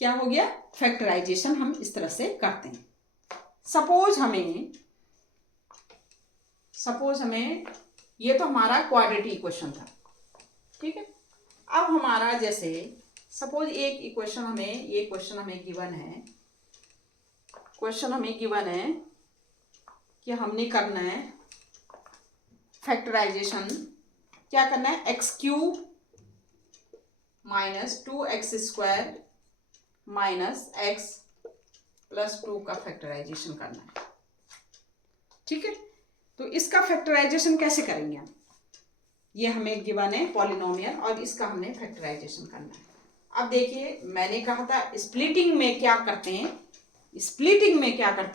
क्या हो गया, फैक्टराइजेशन हम इस तरह से करते हैं। सपोज हमें ये तो हमारा क्वाड्रेटिक इक्वेशन था, ठीक है। अब हमारा जैसे सपोज एक इक्वेशन हमें, ये क्वेश्चन हमें गिवन है, कि हमने करना है फैक्टराइजेशन, क्या करना है, x³ - 2x² - x + 2 का फैक्टराइजेशन करना है, ठीक है। तो इसका फैक्टराइजेशन कैसे करेंगे हम, ये हमें गिवन है पॉलिनोमियल, और इसका हमने फैक्टराइजेशन करना है। अब देखिए मैंने कहा था स्प्लिटिंग में क्या करते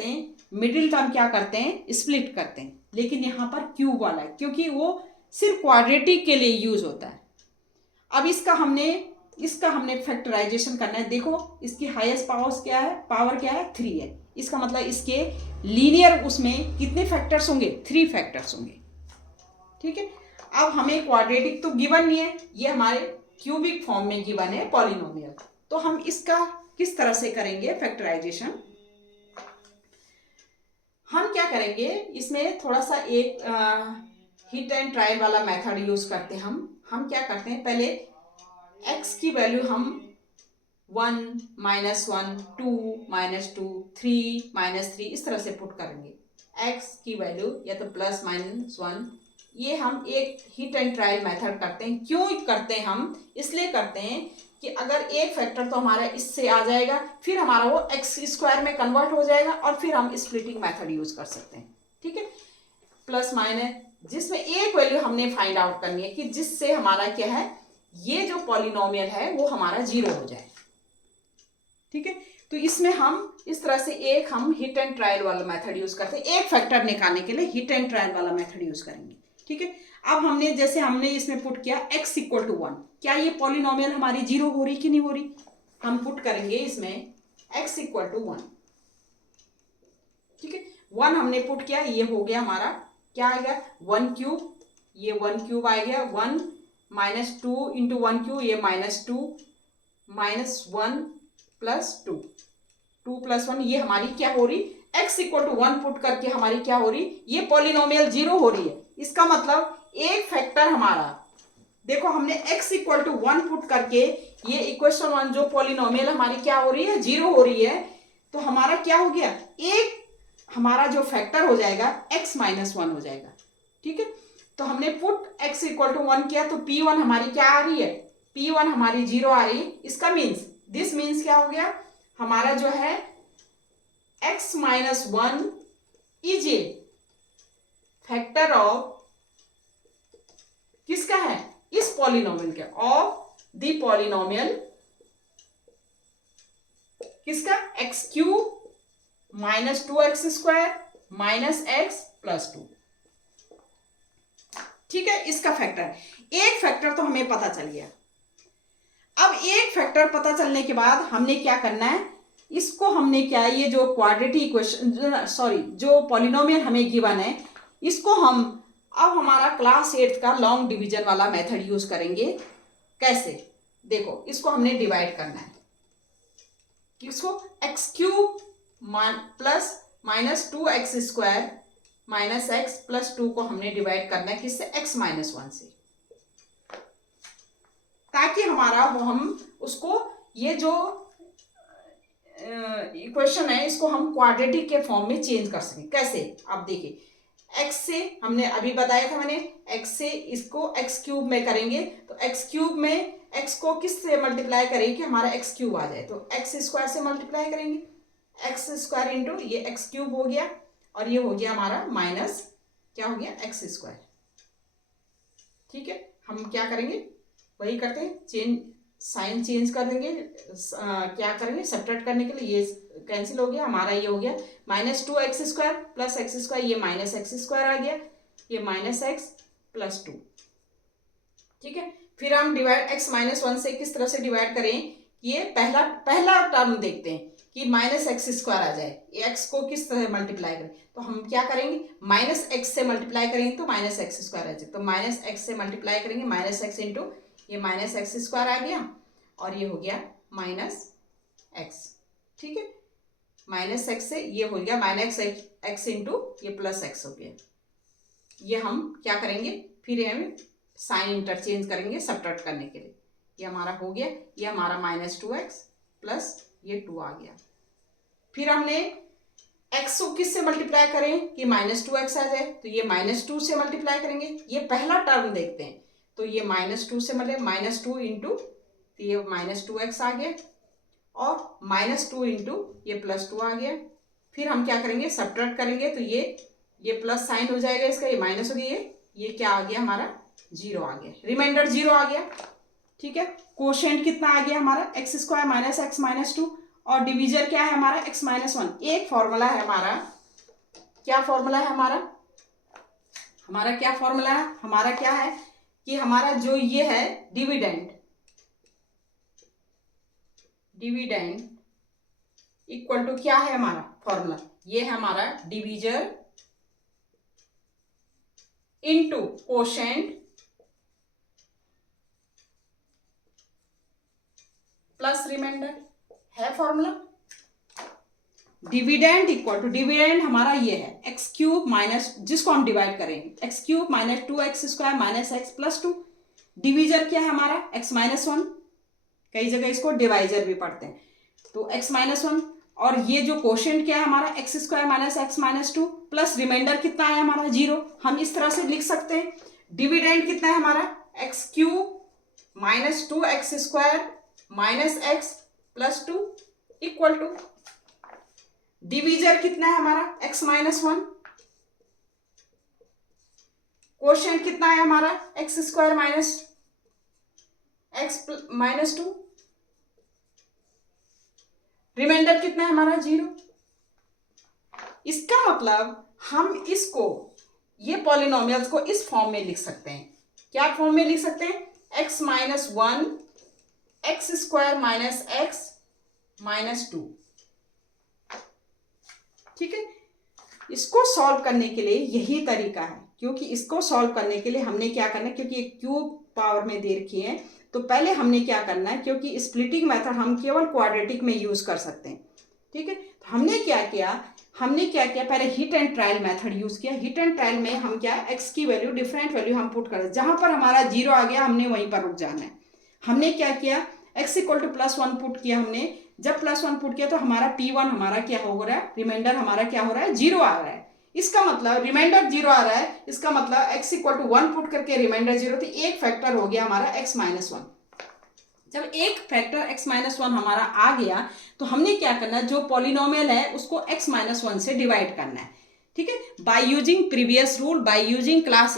हैं, मिडिल टर्म क्या करते हैं, स्प्लिट करते हैं। लेकिन यहाँ पर क्यूब वाला है, क्योंकि वो सिर्फ क्वाड्रेटिक के लिए यूज होता है। अब इसका हमने फैक्टराइजेशन करना है। देखो इसकी हाईएस्ट पावर क्या है 3 है। इसका मतलब इसके लीनियर उसमें कितने फैक्टर्स होंगे, 3 फैक्टर्स होंगे, ठीक है। अब हमें क्वाड्रेटिक तो गिवन नहीं है, ये हमारे क्यूबिक फॉर्म में गिवन है पॉलिनोमियल। तो हम इसका किस तरह से करेंगे फैक्टराइजेशन, हम क्या करेंगे, इसमें थोड़ा सा एक हिट एंड ट्रायल वाला मेथड यूज करते हैं। हम क्या करते हैं, पहले x की वैल्यू हम 1 - 1 2 - 2 3 - 3 इस तरह से पुट करेंगे। x की वैल्यू या तो +-1, ये हम एक हिट एंड ट्रायल मेथड करते हैं। क्यों करते हैं हम, इसलिए करते हैं कि अगर एक फैक्टर तो हमारा इससे आ जाएगा, फिर हमारा वो x² में कन्वर्ट हो जाएगा, और फिर हम स्प्लिटिंग मेथड यूज कर सकते हैं, ठीक है। +- जिसमें एक वैल्यू हमने फाइंड आउट करनी है कि जिससे हमारा क्या है, ये जो पॉलिनोमियल है वो हमारा 0 हो जाए, ठीक है। तो इसमें हम इस तरह से हम हिट एंड ट्रायल वाला मेथड यूज करते हैं। एक फैक्टर निकालने के लिए हिट एंड ट्रायल वाला मेथड यूज करेंगे, ठीक है। अब हमने इसमें पुट किया x = 1, क्या ये पॉलिनोमियल हमारी 0 हो रही कि नहीं हो रही, हम पुट करेंगे इसमें x = 1, ठीक है। 1 हमने पुट किया, ये हो गया हमारा, क्या आ गया 1³, ये 1³ आ गया, 1 - 2 × 1³, ये -2 -1 + 2 2 + 1, ये हमारी क्या हो रही, x = 1 पुट करके हमारी क्या हो रही, ये पॉलिनोमियल 0 हो रही है। इसका मतलब एक फैक्टर हमारा, देखो हमने x = 1 पुट करके ये इक्वेशन 1 जो पॉलिनोमियल हमारी क्या हो रही है, 0 हो रही है। तो हमारा क्या हो गया, एक हमारा जो फैक्टर हो जाएगा x - 1 हो जाएगा, ठीक है। तो हमने पुट x = 1 किया, तो p1 हमारी क्या आ रही है, p1 हमारी 0 आ रही है। इसका दिस मीन्स क्या हो गया, हमारा जो है x - 1 is a factor of, किसका है, इस पॉलिनोमियल का, ऑफ द पॉलिनोमियल किसका, x³ - 2x² - x + 2, ठीक है, इसका फैक्टर, एक फैक्टर तो हमें पता चल गया। अब एक फैक्टर पता चलने के बाद हमने क्या करना है, इसको हमने क्या, ये जो क्वाड्रेटिक इक्वेशन, सॉरी जो पॉलिनोमियल हमें गिवन है, इसको हम अब हमारा क्लास 8 का लॉन्ग डिवीजन वाला मेथड यूज करेंगे। कैसे, देखो इसको हमने डिवाइड करना है, किसको, x cube plus minus 2x² minus x plus 2 को हमने डिवाइड करना है किससे, x-1 से, ताकि हमारा वो हम उसको, ये जो इक्वेशन है इसको हम क्वाड्रेटिक के फॉर्म में चेंज कर सकें। कैसे, आप देखिए, x से हमने अभी बताया था, मैंने x से इसको x क्यूब में करेंगे तो x क्यूब में x को किस से मल्टीप्लाई करेंगे कि हमारा x क्यूब आ जाए, तो x² से मल्टीप्लाई करेंगे, x² इंटू ये x क्यूब हो गया और ये हो गया हमारा माइनस क्या हो गया, x²। ठीक है, हम क्या करेंगे, वही करते हैं, चेंज, साइन चेंज कर देंगे, क्या करेंगे, सब्ट्रैक्ट करने के लिए, ये कैंसिल हो गया, हमारा ये हो गया माइनस 2x² प्लस x², ये माइनस x² आ गया, ये माइनस x प्लस 2। ठीक है, फिर हम डिवाइड x-1 से किस तरह से डिवाइड करें, ये पहला टर्म देखते हैं कि माइनस x² आ जाए, ये x को किस तरह मल्टीप्लाई करें, तो हम क्या करेंगे, माइनस x से मल्टीप्लाई करेंगे तो माइनस x² आ जाए, तो माइनस x से मल्टीप्लाई करेंगे, माइनस x इंटू ये माइनस x² आ गया और ये हो गया माइनस x। ठीक है, माइनस x से ये हो गया माइनस x इंटू ये प्लस x हो गया। ये हम क्या करेंगे, फिर हम साइन इंटरचेंज करेंगे सब्ट्रैक्ट करने के लिए, ये हमारा हो गया, ये हमारा माइनस 2x प्लस ये 2 आ गया। फिर हमने x को किस से मल्टीप्लाई करें कि माइनस 2x आ जाए, तो ये माइनस 2 से मल्टीप्लाई करेंगे, ये पहला टर्म देखते हैं, तो ये माइनस 2 से मतलब माइनस 2 इंटू ये माइनस 2x आ गया और माइनस 2 इंटू ये प्लस 2 आ गया। फिर हम क्या करेंगे, सब्ट्रैक्ट करेंगे तो ये प्लस साइन हो जाएगा इसका, ये माइनस हो गया, ये क्या आ गया हमारा 0 आ गया, रिमाइंडर 0 आ गया। ठीक है, कोशेंट कितना आ गया हमारा x² माइनस x माइनस 2 और डिवीजर क्या है हमारा x-1। एक फॉर्मूला है हमारा, क्या फॉर्मूला है हमारा, क्या फॉर्मूला है हमारा, क्या है कि हमारा जो ये है डिविडेंड इक्वल टू क्या है हमारा फॉर्मूला, ये है हमारा divisor into quotient plus remainder है formula. Dividend equal to, dividend हमारा ये है एक्स क्यूब माइनस, जिसको हम डिवाइड करेंगे x cube minus 2x² minus x plus 2। Divisor क्या है हमारा x-1, कई जगह इसको डिवाइजर भी पढ़ते हैं, तो x-1 और ये जो कोशेंट क्या है हमारा x² minus x minus 2 plus remainder कितना है हमारा 0। हम इस तरह से लिख सकते हैं, डिविडेंड कितना है हमारा x cube minus 2x² minus x plus 2 equal to divisor कितना है हमारा x-1, कोशेंट कितना है हमारा x² minus x minus 2, reminder कितना है हमारा 0। इसका मतलब हम इसको, ये पॉलिनोमियल्स को इस फॉर्म में लिख सकते हैं, क्या फॉर्म में लिख सकते हैं, x-1 x² minus x minus 2। ठीक है, इसको सॉल्व करने के लिए यही तरीका है, क्योंकि इसको सॉल्व करने के लिए हमने क्या करना है, क्योंकि ये क्यूब पावर में दे रखी है, तो पहले हमने क्या करना है, क्योंकि स्प्लिटिंग मेथड हम केवल क्वाड्रेटिक में यूज कर सकते हैं। ठीक है, तो हमने क्या किया, पहले hit and trial method use किया। हिट एंड ट्रायल में हम क्या, एक्स की वैल्यू, डिफरेंट वैल्यू हम पुट कर, जहां पर हमारा 0 आ गया हमने वहीं पर रुक जाना है। हमने क्या किया, x इक्वल टू +1 पुट किया हमने, जब +1 पुट किया तो हमारा P1 हमारा क्या हो रहा है, रिमाइंडर हमारा क्या हो रहा है 0 आ रहा है। इसका मतलब रिमाइंडर 0 आ रहा है, इसका मतलब x इक्वल टू 1 पुट करके रिमाइंडर 0, तो एक फैक्टर हो गया हमारा x-1। जब एक फैक्टर x-1 हमारा आ गया तो हमने क्या करना है, जो पॉलिनोमियल है उसको x-1 से डिवाइड करना है। ठीक है, by using previous rule, by using class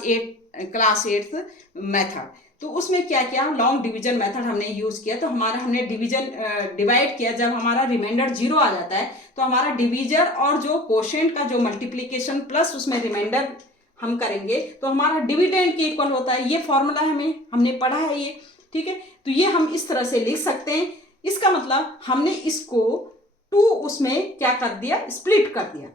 8th method. तो उसमें क्या किया, लॉन्ग डिवीजन मेथड हमने यूज किया, तो हमारा हमने डिवाइड किया, जब हमारा रिमाइंडर 0 आ जाता है तो हमारा डिवीजर और जो कोशेंट का जो मल्टीप्लीकेशन प्लस उसमें रिमाइंडर हम करेंगे तो हमारा डिविडेंड के इक्वल होता है। ये फॉर्मूला हमने पढ़ा है ये, ठीक है। तो ये हम इस तरह से लिख सकते हैं। इसका मतलब हमने इसको 2 उसमें क्या कर दिया, स्प्लिट कर दिया।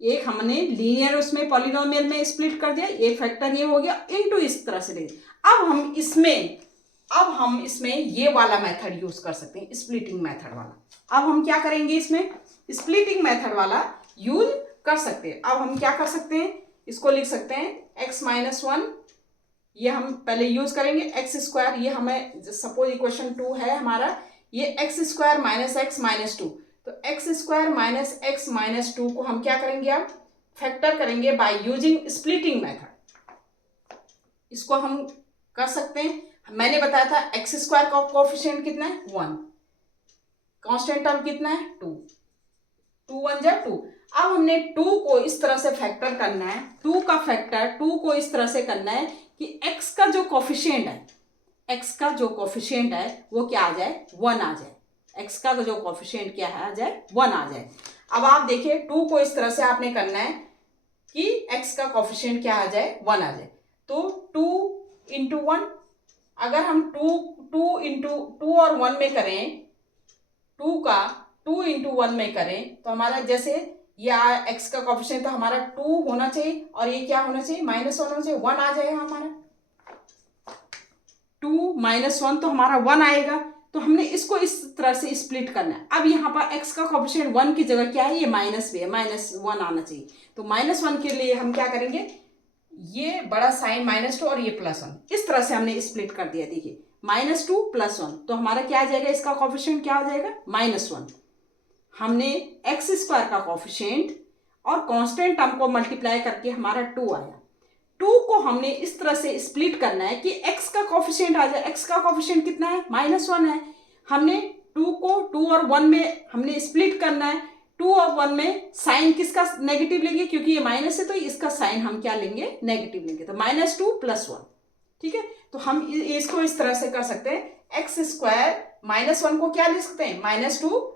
एक हमने लीनियर उसमें पॉलिनोमियल में स्प्लिट कर दिया, एक फैक्टर ये हो गया, इनटू इस तरह से ले। अब हम इसमें ये वाला मेथड यूज कर सकते हैं, स्प्लिटिंग मेथड वाला। अब हम क्या करेंगे, इसमें स्प्लिटिंग मेथड वाला यूज कर सकते हैं। अब हम क्या कर सकते हैं, इसको लिख सकते हैं x-1, ये हम पहले यूज करेंगे। एक्स स्क्वायर, ये हमें सपोज इक्वेशन 2 है हमारा, ये x² माइनस एक्स माइनस 2, तो x² माइनस एक्स माइनस 2 को हम क्या करेंगे, अब फैक्टर करेंगे बाय यूजिंग स्प्लिटिंग मेथड। इसको हम कर सकते हैं। मैंने बताया था x² का कोएफिशिएंट कितना है, 1, कांस्टेंट टर्म कितना है, 2, 2 1 जा 2। अब हमने 2 को इस तरह से फैक्टर करना है, 2 का फैक्टर 2 को इस तरह से करना है कि x का जो कोएफिशिएंट है वो क्या आ जाए, 1 आ जाए। x का जो कोएफिशिएंट क्या है, आ जाए 1 आ जाए। अब आप देखिए 2 को इस तरह से आपने करना है कि x का कोएफिशिएंट क्या आ जाए, 1 आ जाए। तो 2 इंटू 1, अगर हम 2 इंटू 2 और 1 में करें, 2 इंटू 1 में करें तो हमारा जैसे ये x का कोएफिशिएंट तो हमारा 2 होना चाहिए, और ये क्या होना चाहिए, -1 होना चाहिए, 1 आ जाएगा हमारा। 2 -1 तो हमारा 1 आएगा। तो हमने इसको इस तरह से स्प्लिट करना है। अब यहाँ पर x का कोएफिशिएंट 1 की जगह क्या है, ये माइनस भी है, -1 आना चाहिए। तो -1 के लिए हम क्या करेंगे, ये बड़ा साइन -2 और ये +1, इस तरह से हमने स्प्लिट कर दिया। देखिए -2 +1, तो हमारा क्या आ जाएगा, इसका कोएफिशिएंट क्या आ जाएगा, -1। हमने x² का कोएफिशिएंट और कांस्टेंट टर्म को मल्टीप्लाई करके हमारा 2 आया। 2 को हमने इस तरह से स्प्लिट करना है कि x का कोएफिशिएंट आ जाए। x का कोएफिशिएंट कितना है, -1 है। हमने 2 को 2 और 1 में हमने स्प्लिट करना है। 2 और 1 में साइन किसका नेगेटिव लेंगे, क्योंकि ये माइनस है तो इसका साइन हम क्या लेंगे, नेगेटिव लेंगे। तो -2 +1, ठीक है। तो हम इसको इस तरह से कर सकते हैं, x² -1 को क्या लिख सकते हैं, -2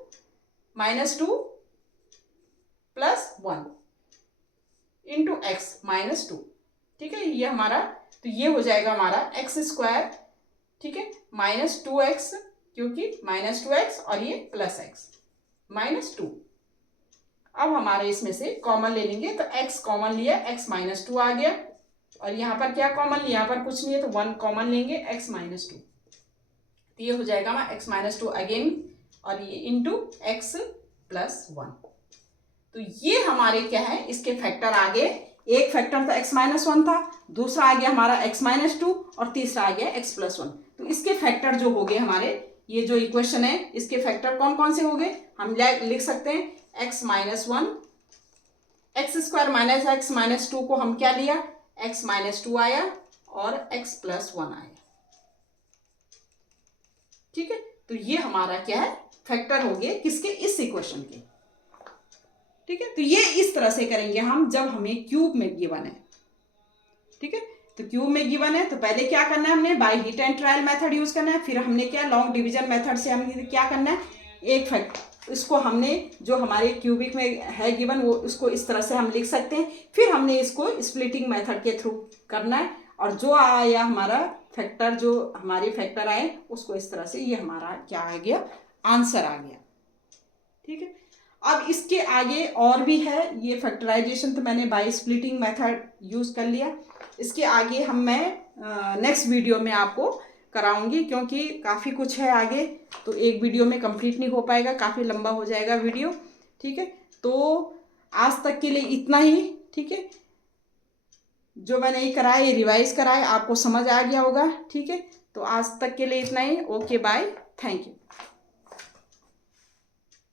+1 इंटू x -2, ठीक है। ये हमारा, तो ये हो जाएगा हमारा x², ठीक है, -2x, क्योंकि -2x और ये +x -2। अब हमारे इसमें से कॉमन ले लेंगे, तो x कॉमन लिया, x -2 आ गया, और यहाँ पर क्या कॉमन लिया, यहाँ पर कुछ नहीं है तो 1 कॉमन लेंगे, x -2, तो ये हो जाएगा हमारा x -2 अगेन, और ये इंटू x +1। तो ये हमारे क्या है, इसके फैक्टर आ गए। एक फैक्टर तो x -1 था, दूसरा आ गया हमारा x -2, और तीसरा आ गया x +1। तो इसके फैक्टर जो हो गए हमारे, ये जो इक्वेशन है इसके फैक्टर कौन कौन से हो गए, हम लिख सकते हैं x -1, x² minus x minus 2 को हम क्या लिया, x -2 आया और x +1 आया, ठीक है। तो ये हमारा क्या है, फैक्टर हो गए किसके, इस इक्वेशन के, ठीक है। तो ये इस तरह से करेंगे हम जब हमें क्यूब में गिवन है, ठीक है। तो क्यूब में गिवन है तो पहले क्या करना है, हमने by heat and trial method use करना है। फिर हमने क्या, लॉन्ग डिवीजन मेथड से हमने क्या करना है, एक फैक्ट इसको हमने जो हमारे क्यूबिक में है गिवन वो उसको इस तरह से हम लिख सकते हैं। फिर हमने इसको स्प्लिटिंग मेथड के थ्रू करना है, और जो आया हमारा फैक्टर, जो हमारे फैक्टर आए उसको इस तरह से, ये हमारा क्या आ गया, आंसर आ गया, ठीक है। अब इसके आगे और भी है, ये फैक्टराइजेशन तो मैंने बाय स्प्लिटिंग मेथड यूज कर लिया। इसके आगे मैं नेक्स्ट वीडियो में आपको कराऊंगी, क्योंकि काफ़ी कुछ है आगे, तो एक वीडियो में कंप्लीट नहीं हो पाएगा, काफ़ी लंबा हो जाएगा वीडियो, ठीक है। तो आज तक के लिए इतना ही, ठीक है। जो मैंने ये कराया, ये रिवाइज कराया, आपको समझ आ गया होगा, ठीक है। तो आज तक के लिए इतना ही, ओके बाय, थैंक यू।